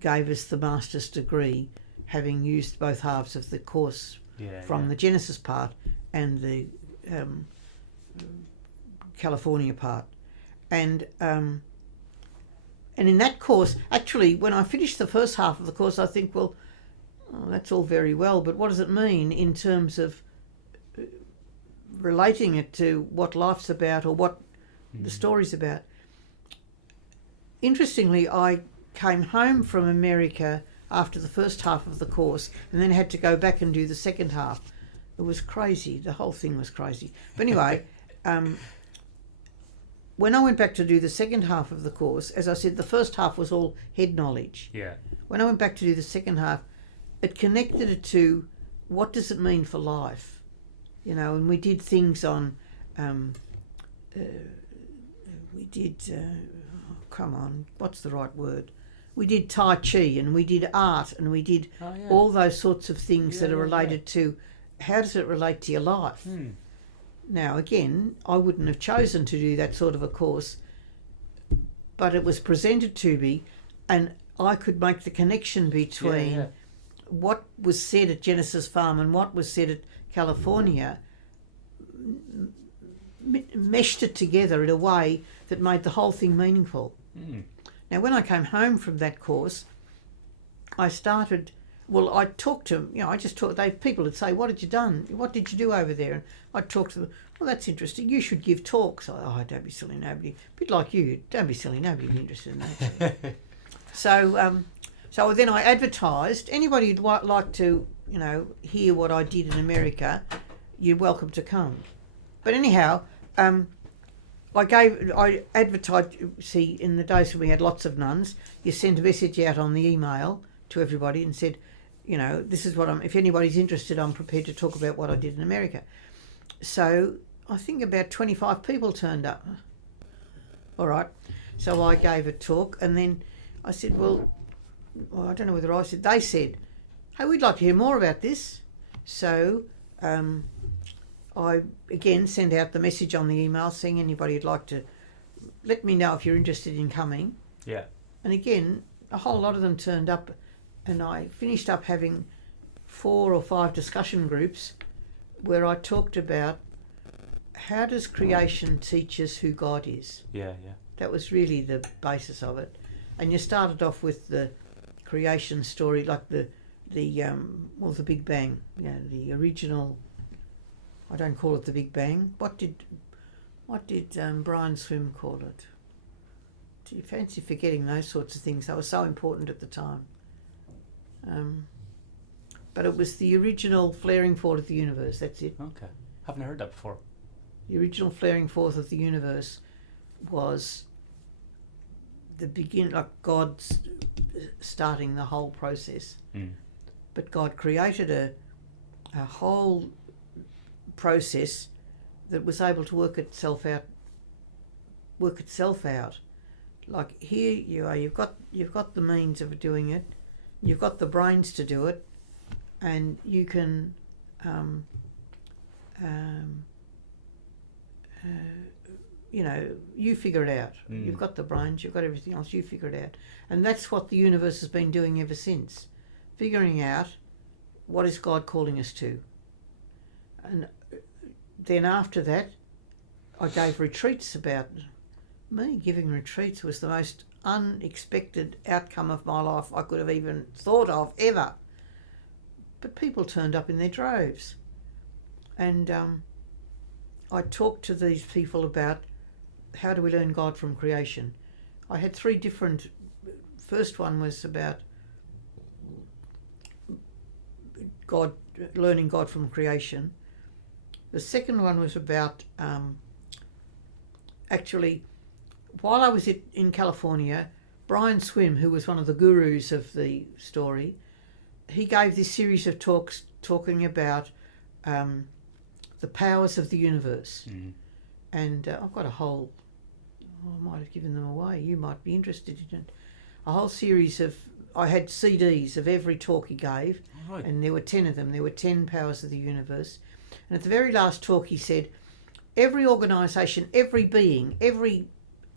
gave us the master's degree, having used both halves of the course from the Genesis part and the California part. And in that course, actually, when I finished the first half of the course, I think, well, that's all very well, but what does it mean in terms of relating it to what life's about or what the story's about? Interestingly, I came home from America after the first half of the course and then had to go back and do the second half. It was crazy. The whole thing was crazy. But anyway, when I went back to do the second half of the course, as I said, the first half was all head knowledge. Yeah. When I went back to do the second half, it connected it to what does it mean for life, and we did things on, what's the right word? We did Tai Chi, and we did art, and we did all those sorts of things that are related to how does it relate to your life. Now, again, I wouldn't have chosen to do that sort of a course, but it was presented to me, and I could make the connection between what was said at Genesis Farm and what was said at California, meshed it together in a way that made the whole thing meaningful. Now, when I came home from that course, I started, I talked to them, people would say, what had you done? What did you do over there? And I'd talk to them, well, that's interesting. You should give talks. Don't be silly, nobody. A bit like you, don't be silly, nobody's interested in that. So then I advertised, anybody who'd like to, hear what I did in America, you're welcome to come. But anyhow, I advertised, see, in the days when we had lots of nuns, you sent a message out on the email to everybody and said, this is what if anybody's interested, I'm prepared to talk about what I did in America. So I think about 25 people turned up. All right. So I gave a talk, and then I said, well, I don't know whether I said, they said, hey, we'd like to hear more about this. So I again sent out the message on the email saying anybody who'd like to let me know if you're interested in coming. Yeah. And again, a whole lot of them turned up, and I finished up having 4 or 5 discussion groups where I talked about how does creation teach us who God is. Yeah. That was really the basis of it. And you started off with the creation story, like the Big Bang, the original. I don't call it the Big Bang. What did Brian Swim call it? Do you fancy forgetting those sorts of things? They were so important at the time. But it was the original flaring forth of the universe. That's it. Okay, haven't heard that before. The original flaring forth of the universe was the beginning, like God's starting the whole process. But God created a whole process that was able to work itself out. Like here you are, you've got the means of doing it, you've got the brains to do it, and you can you figure it out. You've got the brains, you've got everything else, you figure it out. And that's what the universe has been doing ever since. Figuring out what is God calling us to. And then after that, I gave retreats about me. Giving retreats was the most unexpected outcome of my life I could have even thought of ever. But people turned up in their droves. And I talked to these people about how do we learn God from creation. I had 3 different. First one was about God, learning God from creation. The second one was about actually, while I was in California, Brian Swim, who was one of the gurus of the story, he gave this series of talks talking about the powers of the universe. Mm. And I've got a whole, I might have given them away, you might be interested in it, a whole series of, I had CDs of every talk he gave, Right. and there were 10 of them. There were 10 powers of the universe. And at the very last talk he said, every organisation, every being,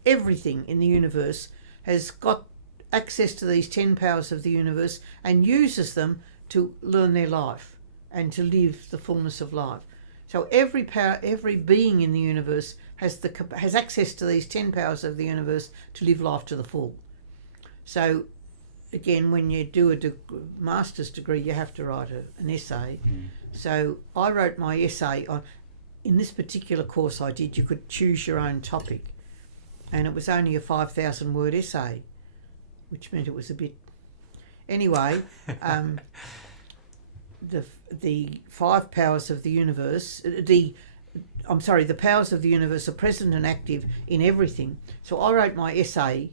everything in the universe has got access to these 10 powers of the universe and uses them to learn their life and to live the fullness of life. So every power, every being in the universe has access to these 10 powers of the universe to live life to the full. So again, when you do a master's degree, you have to write an essay. Mm. So I wrote my essay on, in this particular course I did, you could choose your own topic, and it was only a 5,000 word essay, which meant it was a bit. Anyway, the 5 powers of the universe, the powers of the universe are present and active in everything. So I wrote my essay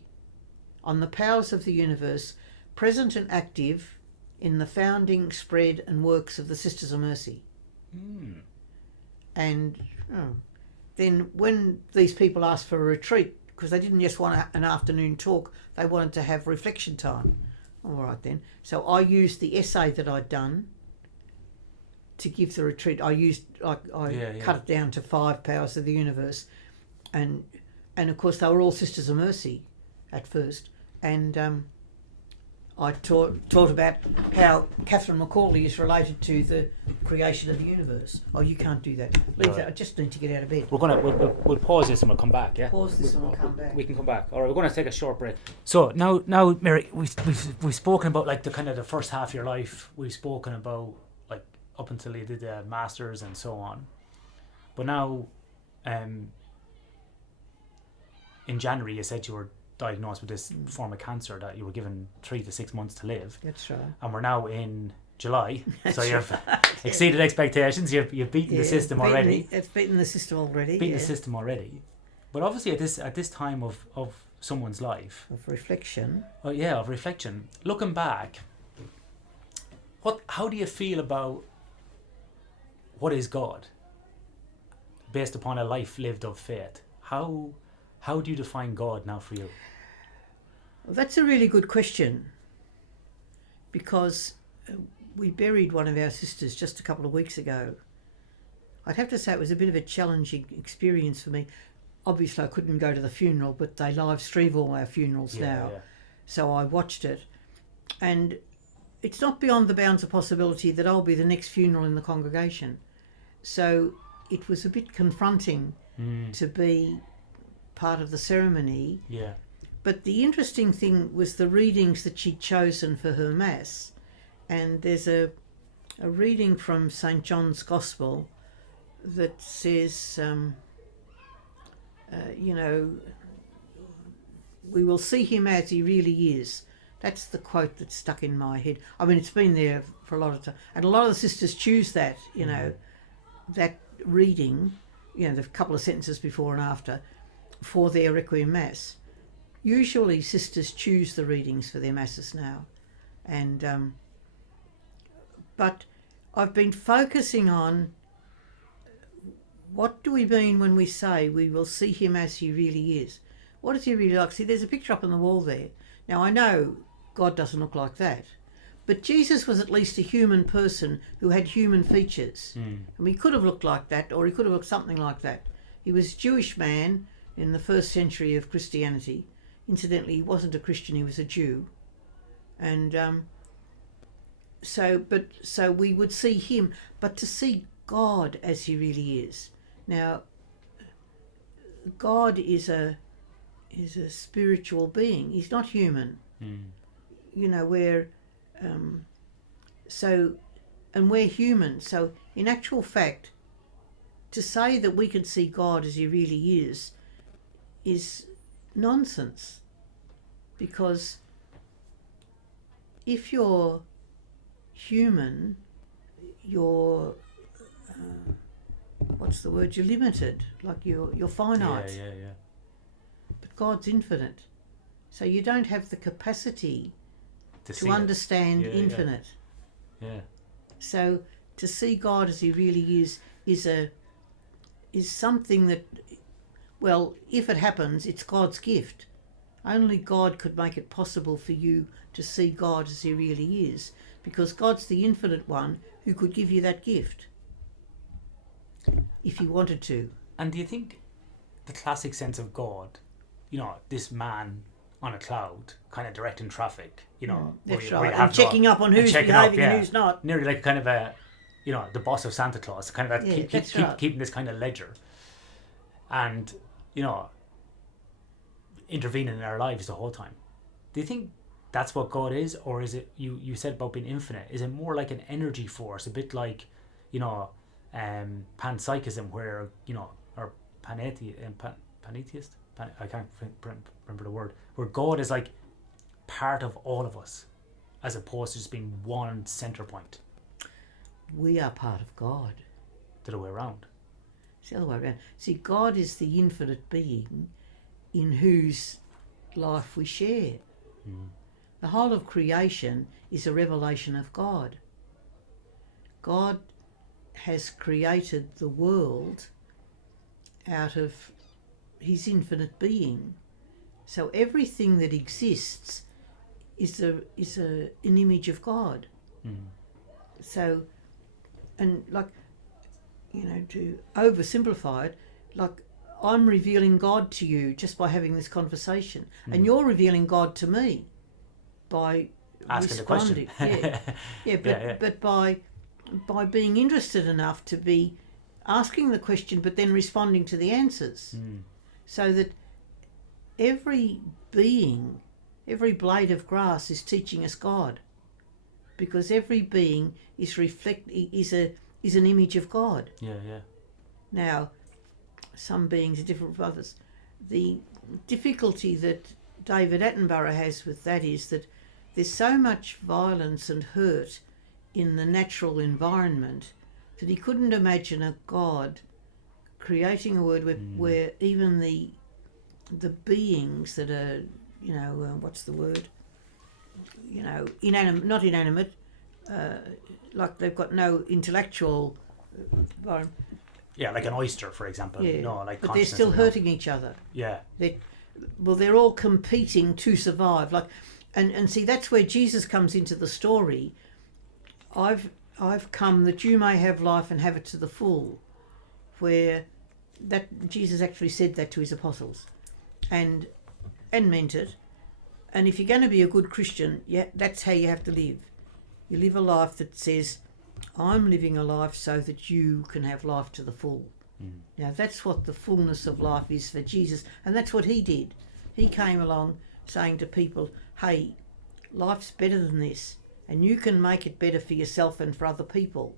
on the powers of the universe, present and active in the founding, spread and works of the Sisters of Mercy. Mm. And then when these people asked for a retreat, because they didn't just want an afternoon talk, they wanted to have reflection time. All right then. So I used the essay that I'd done to give the retreat. I cut it down to 5 powers of the universe, and of course they were all Sisters of Mercy at first, and I taught about how Catherine Macaulay is related to the creation of the universe. Oh, you can't do that. Leave that. I just need to get out of bed. We'll pause this and we'll come back. Yeah. Pause this and we'll come back. We can come back. All right, we're going to take a short break. So now, Mary, we've spoken about like the kind of the first half of your life. We've spoken about like up until you did the masters and so on. But now, in January, you said you were diagnosed with this form of cancer that you were given 3 to 6 months to live. That's right. And we're now in July, so you've right. exceeded expectations. You've beaten the system already. It's beaten the system already. The system already. But obviously, at this time of someone's life, of reflection. Of reflection. Looking back, how do you feel about what is God, based upon a life lived of faith? How do you define God now for you? Well, that's a really good question, because we buried one of our sisters just a couple of weeks ago. I'd have to say it was a bit of a challenging experience for me. Obviously, I couldn't go to the funeral, but they live stream all our funerals now. Yeah. So I watched it. And it's not beyond the bounds of possibility that I'll be the next funeral in the congregation. So it was a bit confronting to be part of the ceremony. Yeah. But the interesting thing was the readings that she'd chosen for her Mass. And there's a reading from St. John's Gospel that says, we will see him as he really is. That's the quote that's stuck in my head. I mean, it's been there for a lot of time. And a lot of the sisters choose that, that reading, the couple of sentences before and after, for their Requiem Mass. Usually sisters choose the readings for their Masses now. And but I've been focusing on what do we mean when we say we will see him as he really is? What does he really like? See, there's a picture up on the wall there. Now, I know God doesn't look like that, but Jesus was at least a human person who had human features. And he could have looked like that, or he could have looked something like that. He was a Jewish man in the 1st century of Christianity. Incidentally, he wasn't a Christian, he was a Jew. And so we would see him, but to see God as he really is. Now, God is a spiritual being. He's not human. We're we're human. So in actual fact, to say that we can see God as he really is nonsense. Because if you're human, you're you're limited, like you're finite. Yeah. But God's infinite, so you don't have the capacity to understand infinite. Yeah. So to see God as he really is something that, well, if it happens, it's God's gift. Only God could make it possible for you to see God as he really is, because God's the infinite one who could give you that gift if he wanted to. And do you think the classic sense of God, this man on a cloud, kind of directing traffic, That's right. And checking up on who's behaving and who's not. Nearly like kind of a, the boss of Santa Claus, kind of that keeping this kind of ledger. And, intervening in our lives the whole time. Do you think that's what God is? Or is it, you said about being infinite, is it more like an energy force, a bit like, panpsychism, where, or pantheist? I can't remember the word, where God is like part of all of us, as opposed to just being one center point. We are part of God. The other way around. It's the other way around. See, God is the infinite being in whose life we share. The whole of creation is a revelation of God. God has created the world out of his infinite being. So everything that exists is an image of God. So, and like, to oversimplify it, like, I'm revealing God to you just by having this conversation, and you're revealing God to me by asking responding. The question. But by being interested enough to be asking the question, but then responding to the answers, so that every being, every blade of grass is teaching us God, because every being is an image of God. Yeah. Now, some beings are different from others. The difficulty that David Attenborough has with that is that there's so much violence and hurt in the natural environment that he couldn't imagine a God creating a world where even the beings that are, what's the word? Not inanimate, like they've got no intellectual environment. Yeah, like an oyster, for example. But they're still hurting each other. Yeah. They're all competing to survive. Like, and see, that's where Jesus comes into the story. I've come that you may have life and have it to the full. Where that Jesus actually said that to his apostles, and meant it. And if you're going to be a good Christian, that's how you have to live. You live a life that says, I'm living a life so that you can have life to the full. Now that's what the fullness of life is for Jesus, and that's what he did. He came along saying to people, hey, life's better than this, and you can make it better for yourself and for other people.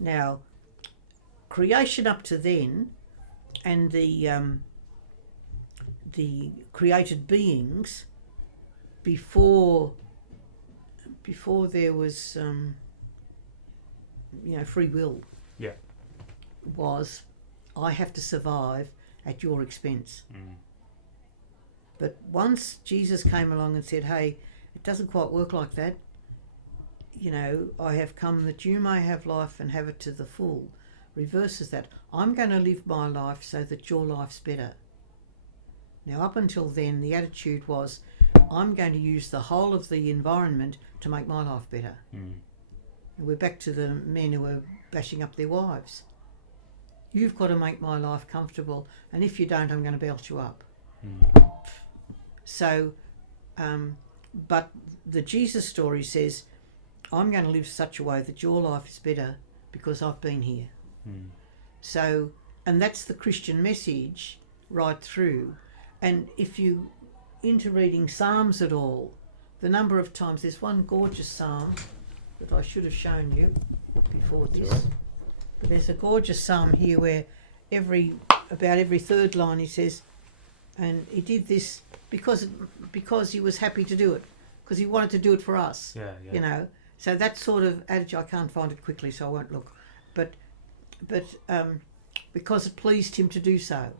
Now, creation up to then, and the created beings before there was free will, was, I have to survive at your expense. But once Jesus came along and said, hey, it doesn't quite work like that, I have come that you may have life and have it to the full, reverses that. I'm going to live my life so that your life's better. Now, up until then, the attitude was, I'm going to use the whole of the environment to make my life better. And we're back to the men who are bashing up their wives. You've got to make my life comfortable, and if you don't, I'm going to belt you up. So, but the Jesus story says, I'm going to live such a way that your life is better because I've been here. So, and that's the Christian message right through. And if you into reading Psalms at all, the number of times, there's one gorgeous psalm that I should have shown you before this, but there's a gorgeous psalm here where about every third line he says, and he did this because he was happy to do it, because he wanted to do it for us. Yeah, yeah. You know, so that sort of attitude, I can't find it quickly, so I won't look, but because it pleased him to do so.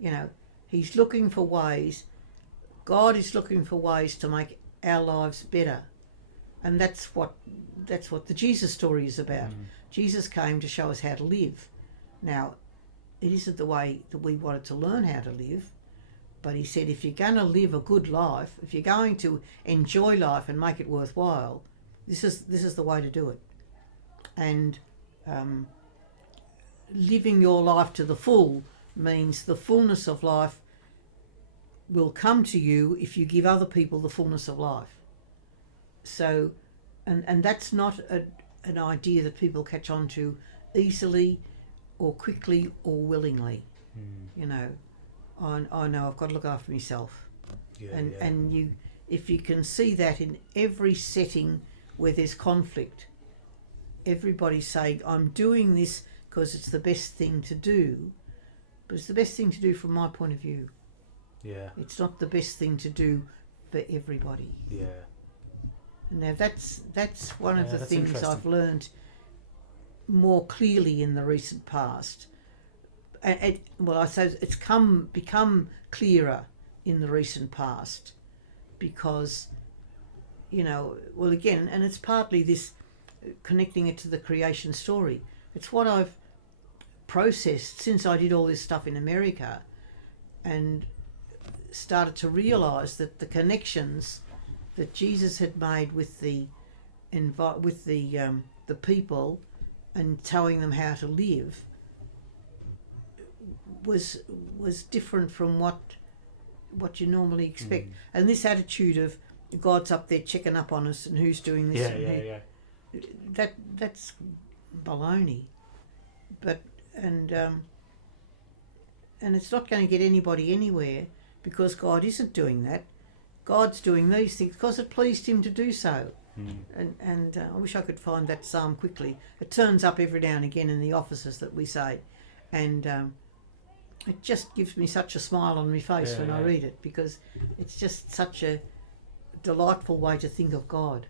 You know, he's looking for ways. God is looking for ways to make our lives better, and that's what the Jesus story is about. Jesus came to show us how to live. Now, it isn't the way that we wanted to learn how to live, but he said if you're going to live a good life, if you're going to enjoy life and make it worthwhile, this is the way to do it. And living your life to the full means the fullness of life will come to you if you give other people the fullness of life. So, and that's not an idea that people catch on to easily or quickly or willingly. You know, I know I've got to look after myself. And you, if you can see that in every setting where there's conflict, everybody's saying, I'm doing this because it's the best thing to do, but it's the best thing to do from my point of view. Yeah. It's not the best thing to do for everybody. Yeah. Now that's one of the that's things I've learned more clearly in the recent past. I suppose it's become clearer in the recent past because, you know, well again, and it's partly this connecting it to the creation story. It's what I've processed since I did all this stuff in America and started to realise that the connections that Jesus had made with the people and telling them how to live was different from what you normally expect. And this attitude of God's up there checking up on us and who's doing this. That's baloney. But and it's not going to get anybody anywhere because God isn't doing that. God's doing these things because it pleased him to do so. And I wish I could find that psalm quickly. It turns up every now and again in the offices that we say, and it just gives me such a smile on my face when I read it, because it's just such a delightful way to think of God.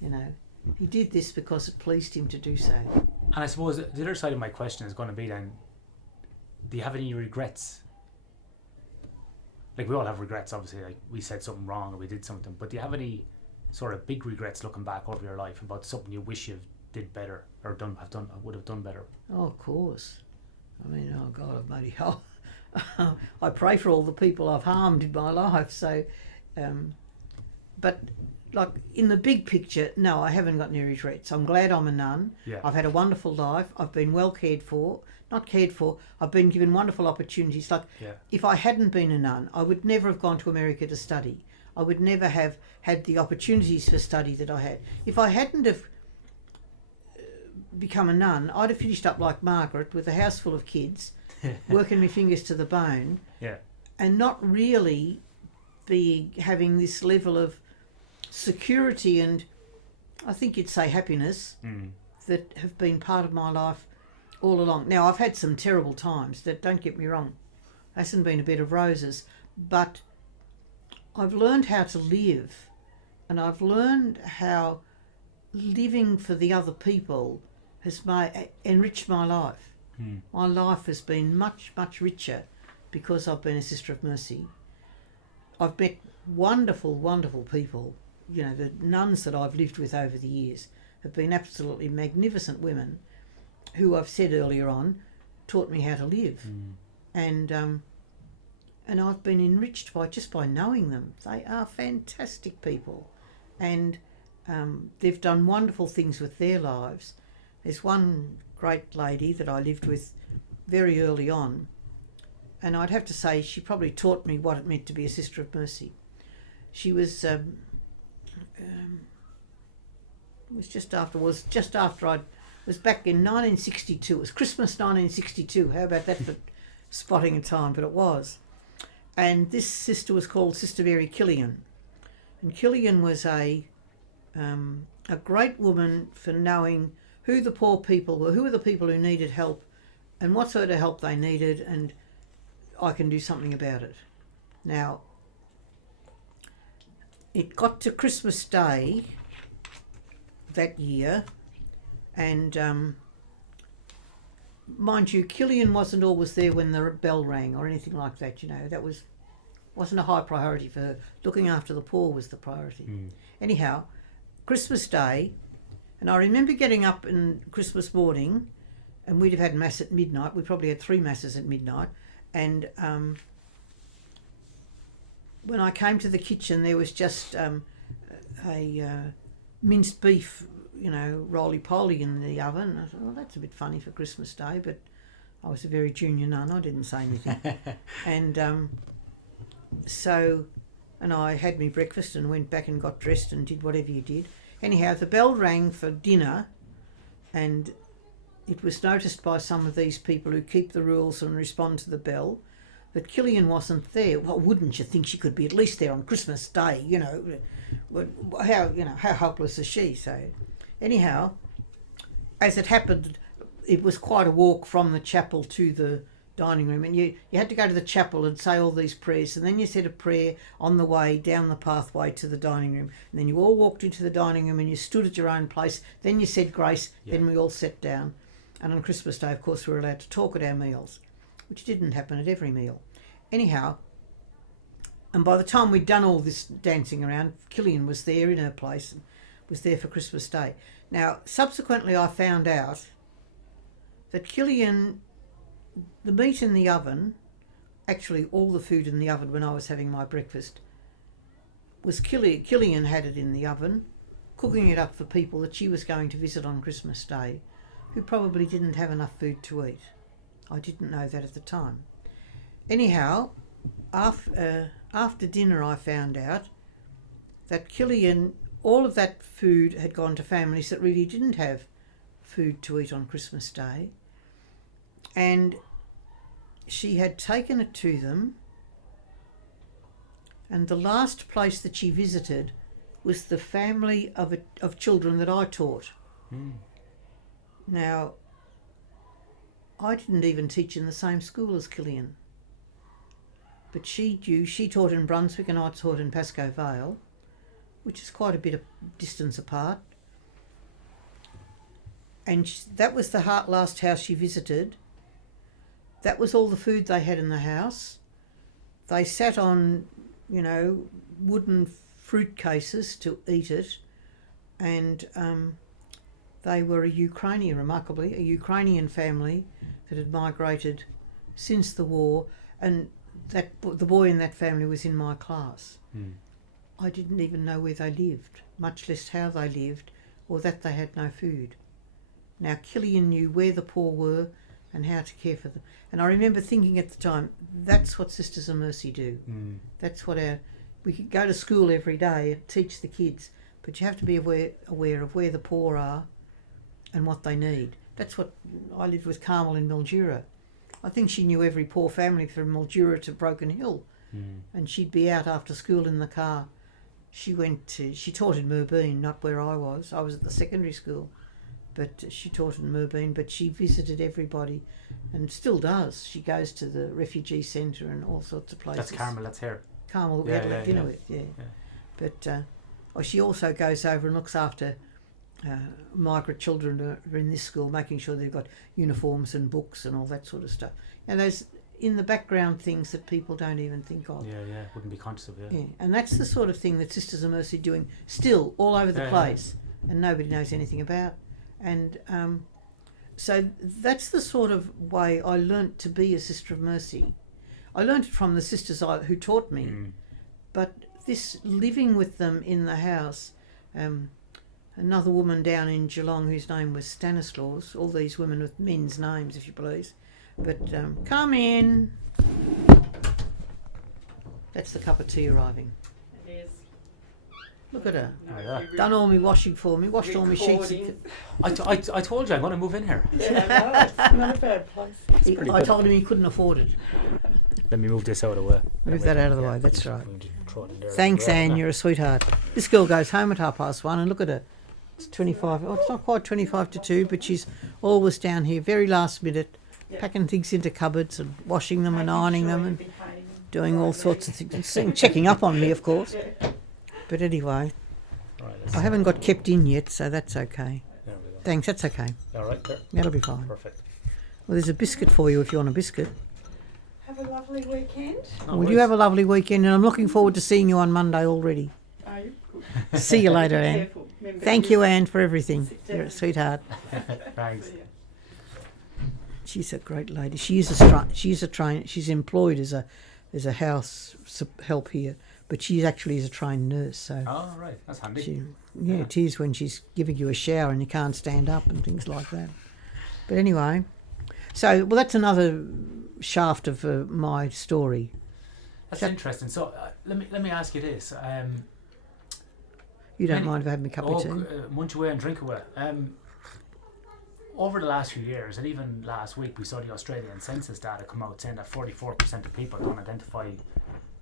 You know, he did this because it pleased him to do so. And I suppose the other side of my question is going to be then, do you have any regrets? Like, we all have regrets, obviously, like we said something wrong or we did something, but do you have any sort of big regrets looking back over your life about something you wish you did better or would have done better? Oh, of course. I mean, oh God Almighty, I pray for all the people I've harmed in my life. So, but like in the big picture, no, I haven't got any regrets. I'm glad I'm a nun. Yeah. I've had a wonderful life. I've been well cared for. Not cared for. I've been given wonderful opportunities. Like, if I hadn't been a nun, I would never have gone to America to study. I would never have had the opportunities for study that I had. If I hadn't have become a nun, I'd have finished up like Margaret with a house full of kids, working my fingers to the bone, and not really having this level of security and, I think you'd say, happiness that have been part of my life all along. Now, I've had some terrible times, that don't get me wrong. It hasn't been a bed of roses, but I've learned how to live, and I've learned how living for the other people has enriched my life. My life has been much, much richer because I've been a Sister of Mercy. I've met wonderful, wonderful people. You know, the nuns that I've lived with over the years have been absolutely magnificent women who, I've said earlier on, taught me how to live. And I've been enriched by knowing them. They are fantastic people, and they've done wonderful things with their lives. There's one great lady that I lived with very early on, and I'd have to say she probably taught me what it meant to be a Sister of Mercy. She was was back in 1962. It was Christmas 1962. How about that for spotting a time? But it was. And this sister was called Sister Mary Killian. And Killian was a great woman for knowing who the poor people were, who were the people who needed help and what sort of help they needed, and I can do something about it. Now, it got to Christmas Day that year, and mind you, Killian wasn't always there when the bell rang or anything like that. You know, that wasn't a high priority for her. Looking after the poor was the priority. Anyhow, Christmas Day, and I remember getting up in Christmas morning, and we'd have had mass at midnight. We probably had 3 masses at midnight, and when I came to the kitchen, there was just a minced beef, you know, roly-poly in the oven. I thought, well, that's a bit funny for Christmas Day, but I was a very junior nun. I didn't say anything. And and I had me breakfast and went back and got dressed and did whatever you did. Anyhow, the bell rang for dinner, and it was noticed by some of these people who keep the rules and respond to the bell that Killian wasn't there. Well, wouldn't you think she could be at least there on Christmas Day? You know, how helpless is she? So, anyhow, as it happened, it was quite a walk from the chapel to the dining room, and you had to go to the chapel and say all these prayers, and then you said a prayer on the way down the pathway to the dining room, and then you all walked into the dining room and you stood at your own place, then you said grace, then we all sat down. And on Christmas Day, of course, we were allowed to talk at our meals, which didn't happen at every meal. Anyhow, and by the time we'd done all this dancing around, Killian was there in her place and was there for Christmas Day. Now, subsequently I found out that Killian, the meat in the oven, actually all the food in the oven when I was having my breakfast, was Killian had it in the oven, cooking it up for people that she was going to visit on Christmas Day, who probably didn't have enough food to eat. I didn't know that at the time. Anyhow, after dinner I found out that Killian, all of that food had gone to families that really didn't have food to eat on Christmas Day, and she had taken it to them, and the last place that she visited was the family of children that I taught. Now, I didn't even teach in the same school as Killian, but she taught in Brunswick and I taught in Pascoe Vale, which is quite a bit of distance apart. And that was the last house she visited. That was all the food they had in the house. They sat on, you know, wooden fruit cases to eat it, and they were remarkably a Ukrainian family that had migrated since the war, and the boy in that family was in my class. I didn't even know where they lived, much less how they lived, or that they had no food. Now, Killian knew where the poor were and how to care for them. And I remember thinking at the time, that's what Sisters of Mercy do. That's what we could go to school every day and teach the kids, but you have to be aware of where the poor are and what they need. That's what I lived with Carmel in Mildura. I think she knew every poor family from Mildura to Broken Hill, and she'd be out after school in the car. She taught in Melbourne, not where I was. I was at the secondary school, but she taught in Melbourne, but she visited everybody and still does. She goes to the refugee centre and all sorts of places. That's Carmel, that's her. Carmel, we had dinner with, But she also goes over and looks after migrant children who are in this school, making sure they've got uniforms and books and all that sort of stuff. And those in the background things that people don't even think of. Wouldn't be conscious of. And that's the sort of thing that Sisters of Mercy doing still all over the place, and nobody knows anything about. And so that's the sort of way I learnt to be a Sister of Mercy. I learnt it from the sisters who taught me, but this living with them in the house, another woman down in Geelong whose name was Stanislaus, all these women with men's names, if you please, but come in. That's the cup of tea arriving. It is. Look at her. Oh, yeah. Done all my washing for me, washed all my sheets. I told you I'm going to move in here. Yeah, it's not a bad place. I told him he couldn't afford it. Let me move this out of the way. Move that out of the way, that's right. Throw it in there. Thanks, Anne, you're a sweetheart. This girl goes home at 1:30 and look at her. It's 25, it's not quite 25 to 2, but she's always down here, very last minute, Yeah. packing things into cupboards and washing them and Making ironing sure them you and be paying doing all right sorts now. of things. And checking up on me, of course. Yeah. But anyway, Right, I haven't got kept in yet, so that's okay. There we go. Thanks, that's okay. All right, there. That'll be fine. Perfect. Well, there's a biscuit for you if you want a biscuit. Have a lovely weekend. No Well, you worries. have a lovely weekend, and I'm looking forward to seeing you on Monday already. Oh, good. See you later, Be Anne. careful. Remember, Thank you, Anne, for everything. You're a sweetheart. Thanks. See ya. She's a great lady. She's employed as a house help here, but she actually is a trained nurse. So Oh, right. That's handy. yeah, it is when she's giving you a shower and you can't stand up and things like that. But anyway, so well, that's another shaft of my story. That's interesting. So let me ask you this. You don't Many- mind if I have me a cup of tea? Munch away and drink away. Over the last few years, and even last week, we saw the Australian census data come out saying that 44% of people don't identify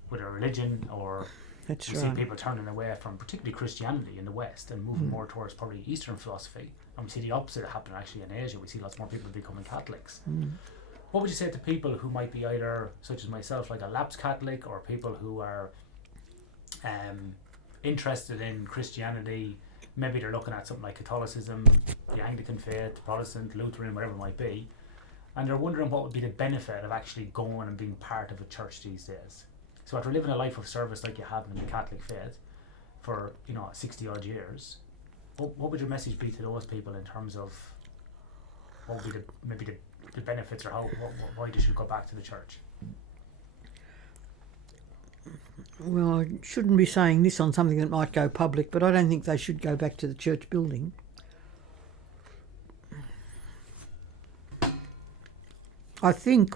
with a religion, or That's we see right. people turning away from particularly Christianity in the West and moving more towards probably Eastern philosophy. And we see the opposite happen actually in Asia. We see lots more people becoming Catholics. What would you say to people who might be either, such as myself, like a lapsed Catholic, or people who are interested in Christianity? Maybe they're looking at something like Catholicism, the Anglican faith, Protestant, Lutheran, whatever it might be, and they're wondering what would be the benefit of actually going and being part of a church these days. So after living a life of service like you have in the Catholic faith for 60 odd years, what would your message be to those people in terms of what would be the benefits, or why they should go back to the church? Well, I shouldn't be saying this on something that might go public, but I don't think they should go back to the church building. I think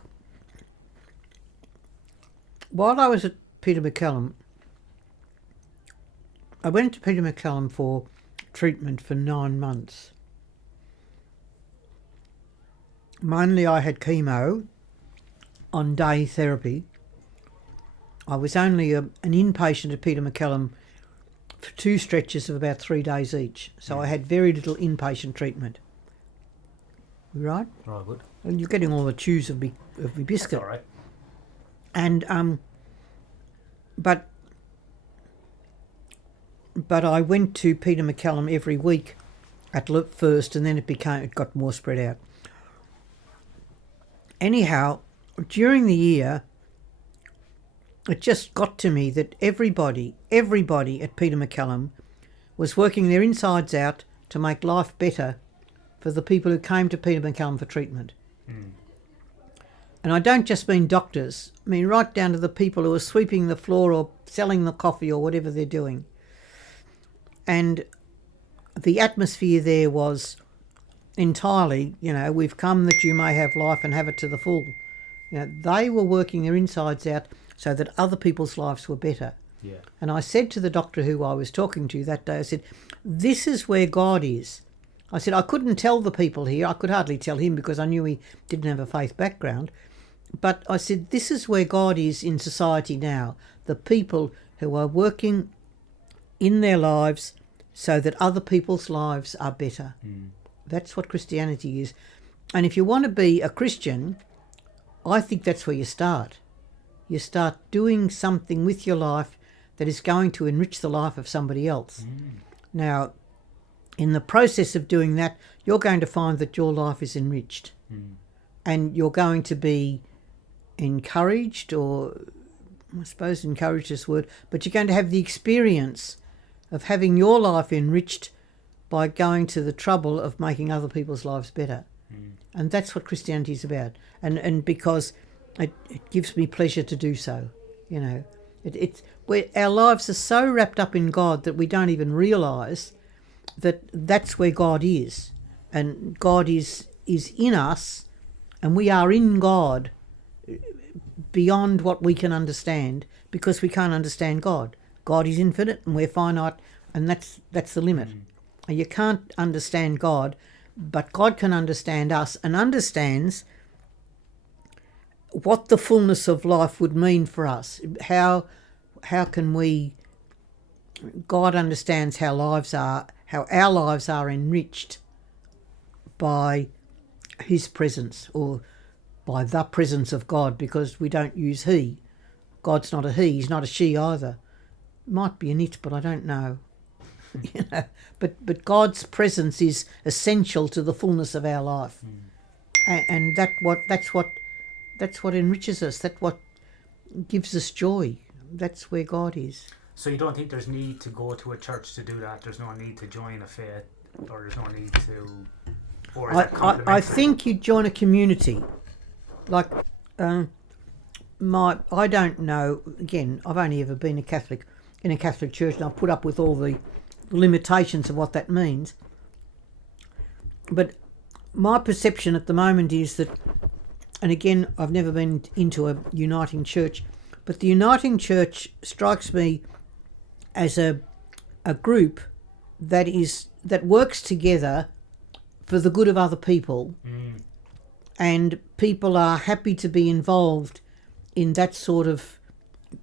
while I was at Peter MacCallum, I went to Peter MacCallum for treatment for 9 months. Mainly I had chemo on day therapy. I was only an inpatient at Peter MacCallum for 2 stretches of about 3 days each. So I had very little inpatient treatment. Right? Oh, good. And you're getting all the chews of me That's biscuit. all right. And but I went to Peter MacCallum every week at first, and then it got more spread out. Anyhow, during the year, it just got to me that everybody at Peter MacCallum was working their insides out to make life better for the people who came to Peter MacCallum for treatment. And I don't just mean doctors, I mean right down to the people who are sweeping the floor or selling the coffee or whatever they're doing. And the atmosphere there was entirely, we've come that you may have life and have it to the full. They were working their insides out so that other people's lives were better. Yeah. And I said to the doctor who I was talking to that day, I said, this is where God is. I said, I couldn't tell the people here, I could hardly tell him because I knew he didn't have a faith background. But I said, this is where God is in society now. The people who are working in their lives so that other people's lives are better. That's what Christianity is. And if you want to be a Christian, I think that's where you start. You start doing something with your life that is going to enrich the life of somebody else. Now, in the process of doing that, you're going to find that your life is enriched. And you're going to be encouraged, or I suppose encouraged is the word, but you're going to have the experience of having your life enriched by going to the trouble of making other people's lives better. And that's what Christianity is about. And because it gives me pleasure to do so, It's our lives are so wrapped up in God that we don't even realise that that's where God is. And God is in us, and we are in God beyond what we can understand, because we can't understand God. God is infinite and we're finite, and that's the limit. And you can't understand God, but God can understand us and understands what the fullness of life would mean for us. How can we... God understands how our lives are enriched by his presence, or by the presence of God, because we don't use he. God's not a he, he's not a she either. Might be an it, but I don't know. You know, but God's presence is essential to the fullness of our life, and that's what enriches us. That's what gives us joy. That's where God is. So you don't think there's need to go to a church to do that? There's no need to join a faith, or there's no need to. Or is that I complementary? think you join a community, like I don't know. Again, I've only ever been a Catholic in a Catholic church, and I've put up with all the limitations of what that means. But my perception at the moment is that, and again, I've never been into a uniting church, but the uniting church strikes me as a group that works together for the good of other people, and people are happy to be involved in that sort of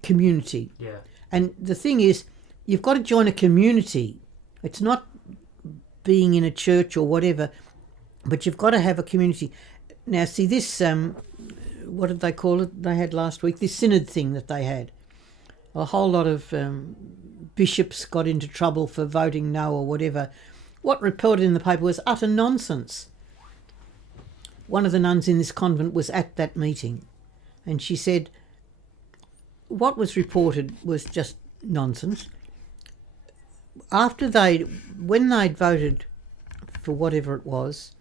community. Yeah. And the thing is, you've got to join a community. It's not being in a church or whatever, but you've got to have a community. Now, see this, what did they call it they had last week? This synod thing that they had. A whole lot of bishops got into trouble for voting no or whatever. What reported in the paper was utter nonsense. One of the nuns in this convent was at that meeting, and she said what was reported was just nonsense. When they'd voted for whatever it was,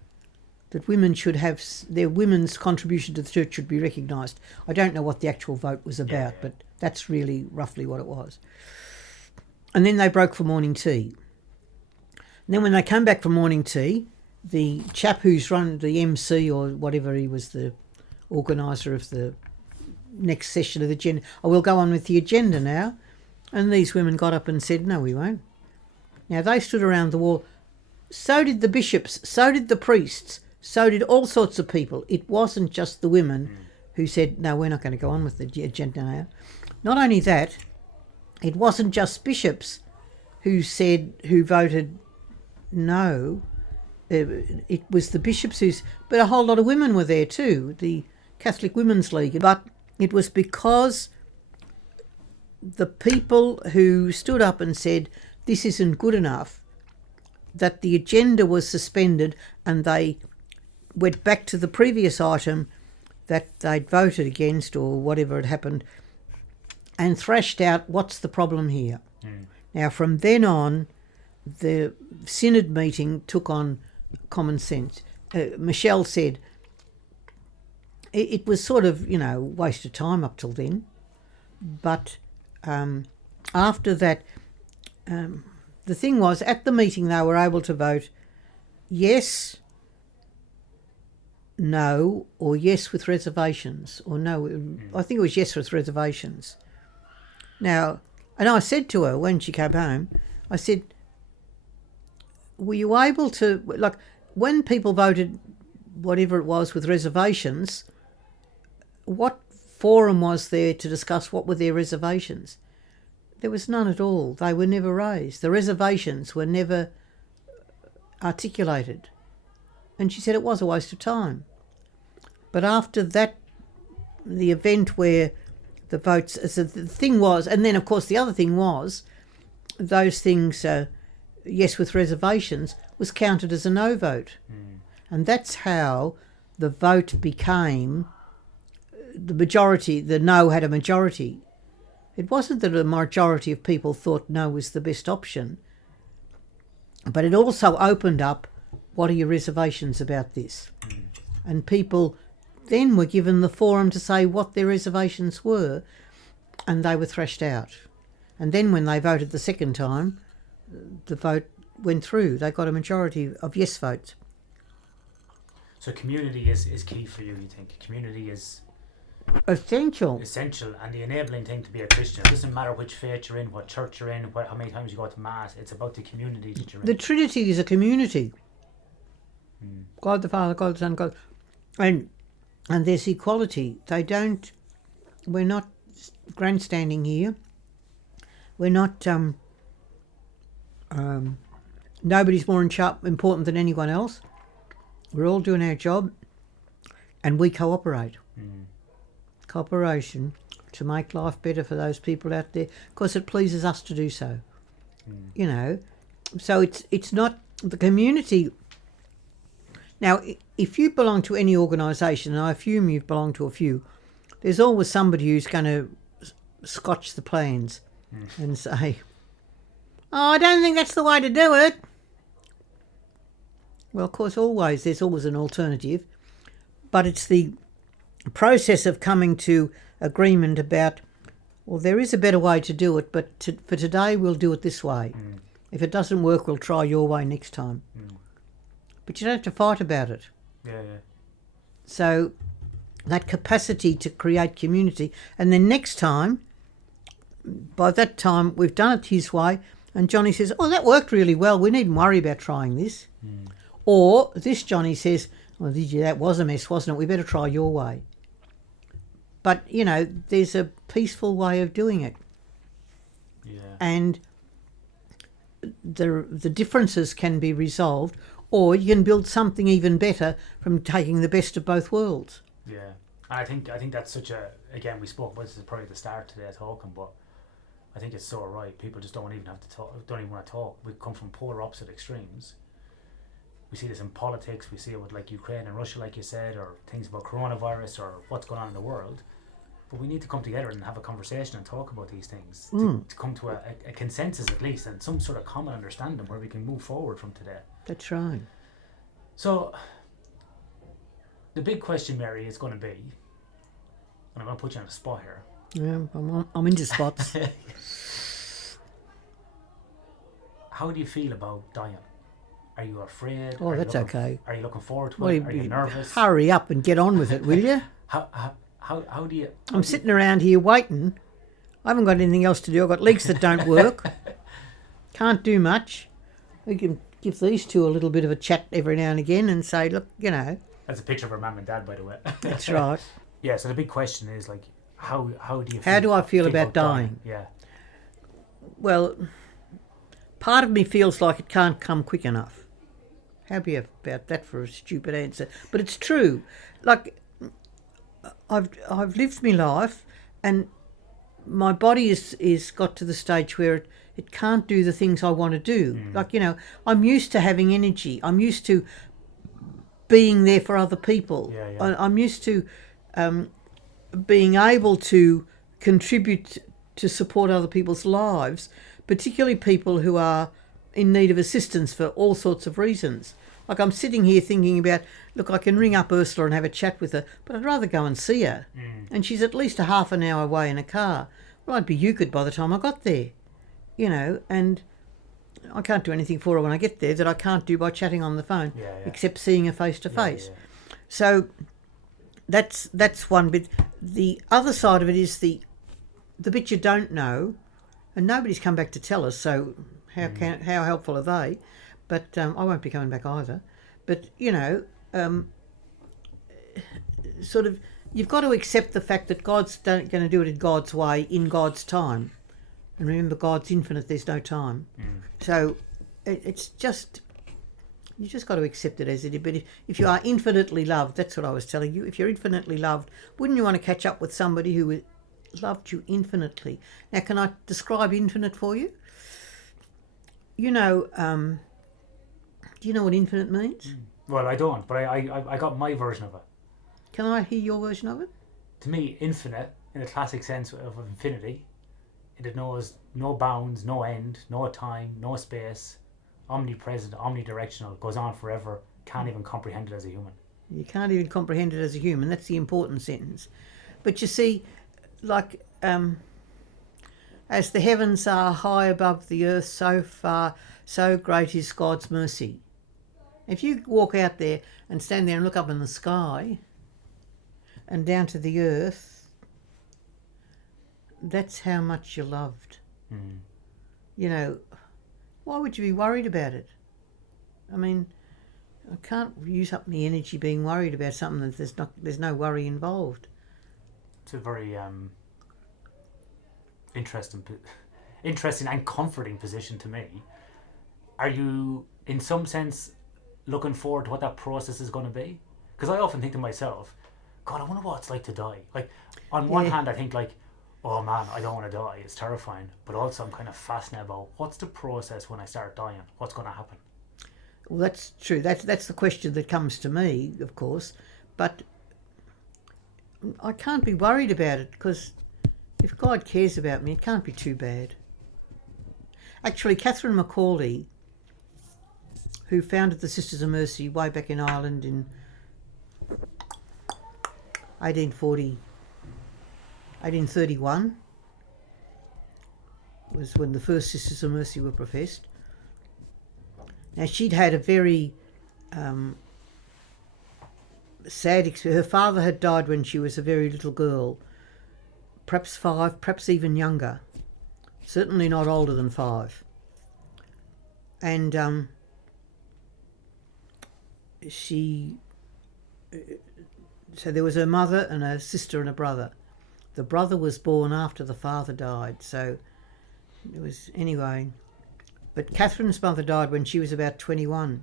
that women should have their women's contribution to the church should be recognised. I don't know what the actual vote was about, but that's really roughly what it was. And then they broke for morning tea. And then when they came back from morning tea, the chap who's run the MC or whatever, he was the organiser of the next session of the agenda. Oh, we'll go on with the agenda now. And these women got up and said, no, we won't. Now, they stood around the wall. So did the bishops, so did the priests, so did all sorts of people. It wasn't just the women who said, no, we're not going to go on with the agenda now. Not only that, it wasn't just bishops who voted no. It was the bishops but a whole lot of women were there too, the Catholic Women's League. But it was because the people who stood up and said, this isn't good enough, that the agenda was suspended, and they went back to the previous item that they'd voted against or whatever had happened, and thrashed out what's the problem here. Now, from then on, the synod meeting took on common sense. Michelle said it was sort of, waste of time up till then. But after that, the thing was, at the meeting they were able to vote yes, no, or yes with reservations, or no, I think it was yes with reservations. Now, and I said to her when she came home, I said, were you able to, like, when people voted whatever it was with reservations, what forum was there to discuss what were their reservations? There was none at all. They were never raised. The reservations were never articulated. And she said it was a waste of time. But after that, the event where the votes, so the thing was, and then of course the other thing was, those things, yes with reservations, was counted as a no vote. And that's how the vote became the majority, the no had a majority. It wasn't that a majority of people thought no was the best option, but it also opened up, what are your reservations about this? And people then were given the forum to say what their reservations were, and they were thrashed out. And then when they voted the second time, the vote went through. They got a majority of yes votes. So community is key for you think? Community is essential, and the enabling thing to be a Christian. It doesn't matter which faith you're in, what church you're in, how many times you go to Mass. It's about the community that you're in. The Trinity is a community. God the Father, God the Son, God, and there's equality. We're not grandstanding here. We're not. Nobody's more important than anyone else. We're all doing our job, and we cooperate. Cooperation to make life better for those people out there, because it pleases us to do so. You know, so it's not the community. Now, if you belong to any organisation, and I assume you've belonged to a few, there's always somebody who's going to scotch the plans and say, "Oh, I don't think that's the way to do it." Well, of course, there's always an alternative, but it's the process of coming to agreement about, well, there is a better way to do it, but for today we'll do it this way. If it doesn't work, we'll try your way next time. But you don't have to fight about it. Yeah. So that capacity to create community, and then next time, by that time we've done it his way, and Johnny says, "Oh, that worked really well, we needn't worry about trying this." Or this Johnny says, "Oh, that was a mess, wasn't it? We better try your way." But, you know, there's a peaceful way of doing it. Yeah. And the differences can be resolved, or you can build something even better from taking the best of both worlds. Yeah. I think that's such a, again, we spoke about this probably at the start today talking, but I think it's so right. People just don't even have to talk, don't even want to talk. We come from polar opposite extremes. We see this in politics, we see it with like Ukraine and Russia, like you said, or things about coronavirus or what's going on in the world. But we need to come together and have a conversation and talk about these things to come to a consensus at least, and some sort of common understanding where we can move forward from today. That's right. So the big question, Mary, is going to be, and I'm going to put you on the spot here. Yeah, I'm into spots. How do you feel about dying? Are you afraid? Oh, that's okay. Are you looking forward to Well, it? Are you nervous? Hurry up and get on with it, will you? How do you... I'm sitting around here waiting. I haven't got anything else to do. I've got legs that don't work. Can't do much. We can give these two a little bit of a chat every now and again and say, look, you know. That's a picture of her mum and dad, by the way. That's right. Yeah, so the big question is, like, how do you feel? How do I feel about dying? Yeah. Well, part of me feels like it can't come quick enough. Happy about that for a stupid answer. But it's true. Like, I've lived my life, and my body is got to the stage where it can't do the things I want to do. Like, you know, I'm used to having energy. I'm used to being there for other people. Yeah. I'm used to being able to contribute to support other people's lives, particularly people who are in need of assistance for all sorts of reasons. Like, I'm sitting here thinking about, look, I can ring up Ursula and have a chat with her, but I'd rather go and see her. And she's at least a half an hour away in a car. Well, I'd be euchred by the time I got there, you know, and I can't do anything for her when I get there that I can't do by chatting on the phone, except seeing her face to face. So that's one bit. The other side of it is the bit you don't know, and nobody's come back to tell us, so how helpful are they? But I won't be coming back either. But, you know, sort of, you've got to accept the fact that God's going to do it in God's way, in God's time. And remember, God's infinite, there's no time. So it's just, you just got to accept it as it is. But if you are infinitely loved, that's what I was telling you, if you're infinitely loved, wouldn't you want to catch up with somebody who loved you infinitely? Now, can I describe infinite for you? You know, do you know what infinite means? Well, I don't, but I got my version of it. Can I hear your version of it? To me, infinite, in the classic sense of infinity, it knows no bounds, no end, no time, no space, omnipresent, omnidirectional, goes on forever, can't even comprehend it as a human. You can't even comprehend it as a human. That's the important sentence. But you see, like, as the heavens are high above the earth, so great is God's mercy. If you walk out there and stand there and look up in the sky and down to the earth, that's how much you're loved. You know, why would you be worried about it? I mean, I can't use up my energy being worried about something that there's no worry involved. It's a very interesting and comforting position to me. Are you, in some sense, looking forward to what that process is going to be? Because I often think to myself, God, I wonder what it's like to die. Like, on one Yeah. hand, I think like, oh man, I don't want to die. It's terrifying. But also, I'm kind of fascinated about what's the process when I start dying. What's going to happen? Well, that's true. That's the question that comes to me, of course. But I can't be worried about it because if God cares about me, it can't be too bad. Actually, Catherine Macaulay, who founded the Sisters of Mercy way back in Ireland in 1831, was when the first Sisters of Mercy were professed. Now, she'd had a very sad experience. Her father had died when she was a very little girl, perhaps 5, perhaps even younger, certainly not older than 5. And so there was her mother and a sister and a brother. The brother was born after the father died, so it was, anyway. But Catherine's mother died when she was about 21.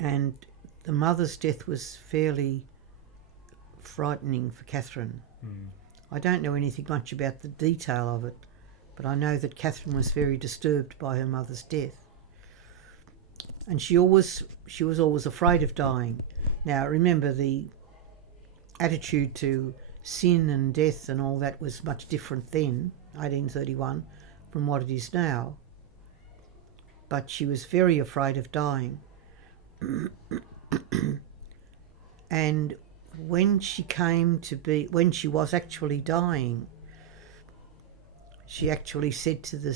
And the mother's death was fairly frightening for Catherine. I don't know anything much about the detail of it, but I know that Catherine was very disturbed by her mother's death. And she was always afraid of dying. Now, remember, the attitude to sin and death and all that was much different then, 1831, from what it is now. But she was very afraid of dying. And when she was actually dying, she actually said to the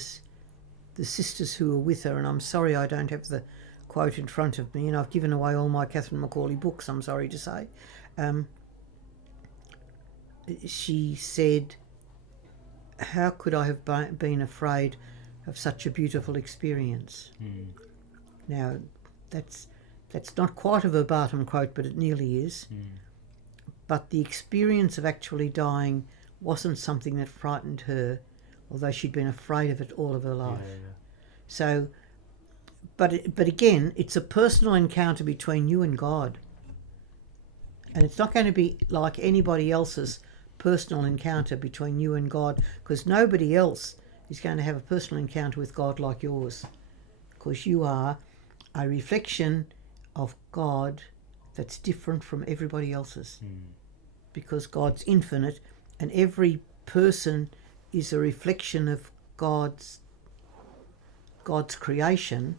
sisters who were with her, and I'm sorry I don't have the quote in front of me, and I've given away all my Catherine Macaulay books, I'm sorry to say. She said, how could I have been afraid of such a beautiful experience? Now, that's not quite a verbatim quote, but it nearly is. But the experience of actually dying wasn't something that frightened her, although she'd been afraid of it all of her life. So, but again, it's a personal encounter between you and God. And it's not going to be like anybody else's personal encounter between you and God, because nobody else is going to have a personal encounter with God like yours, because you are a reflection of God that's different from everybody else's, because God's infinite and every person is a reflection of God's creation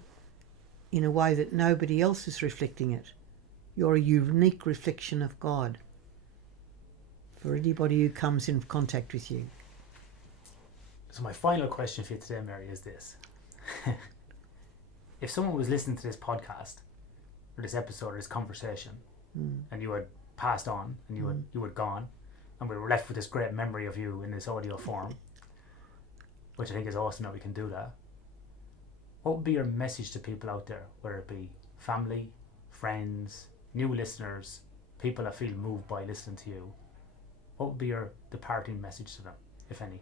in a way that nobody else is reflecting it. You're a unique reflection of God for anybody who comes in contact with you. So my final question for you today, Mary, is this. If someone was listening to this podcast or this episode or this conversation and you had passed on and you had gone and we were left with this great memory of you in this audio form, which I think is awesome that we can do that, what would be your message to people out there, whether it be family, friends, new listeners, people that feel moved by listening to you? What would be your departing message to them, if any?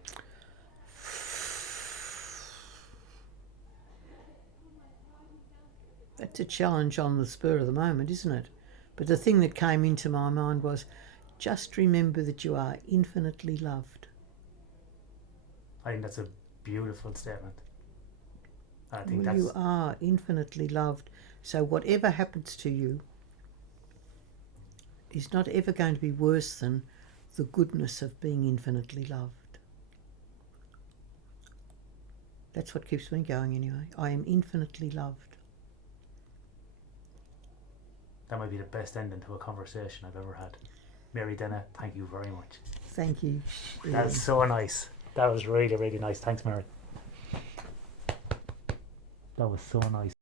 That's a challenge on the spur of the moment, isn't it? But the thing that came into my mind was, just remember that you are infinitely loved. I think that's a beautiful statement. I think You are infinitely loved. So whatever happens to you is not ever going to be worse than the goodness of being infinitely loved. That's what keeps me going anyway. I am infinitely loved. that might be the best ending to a conversation I've ever had. Mary Dennett, thank you very much. Thank you. That's so nice. That was really, really nice. Thanks, Mary. That was so nice.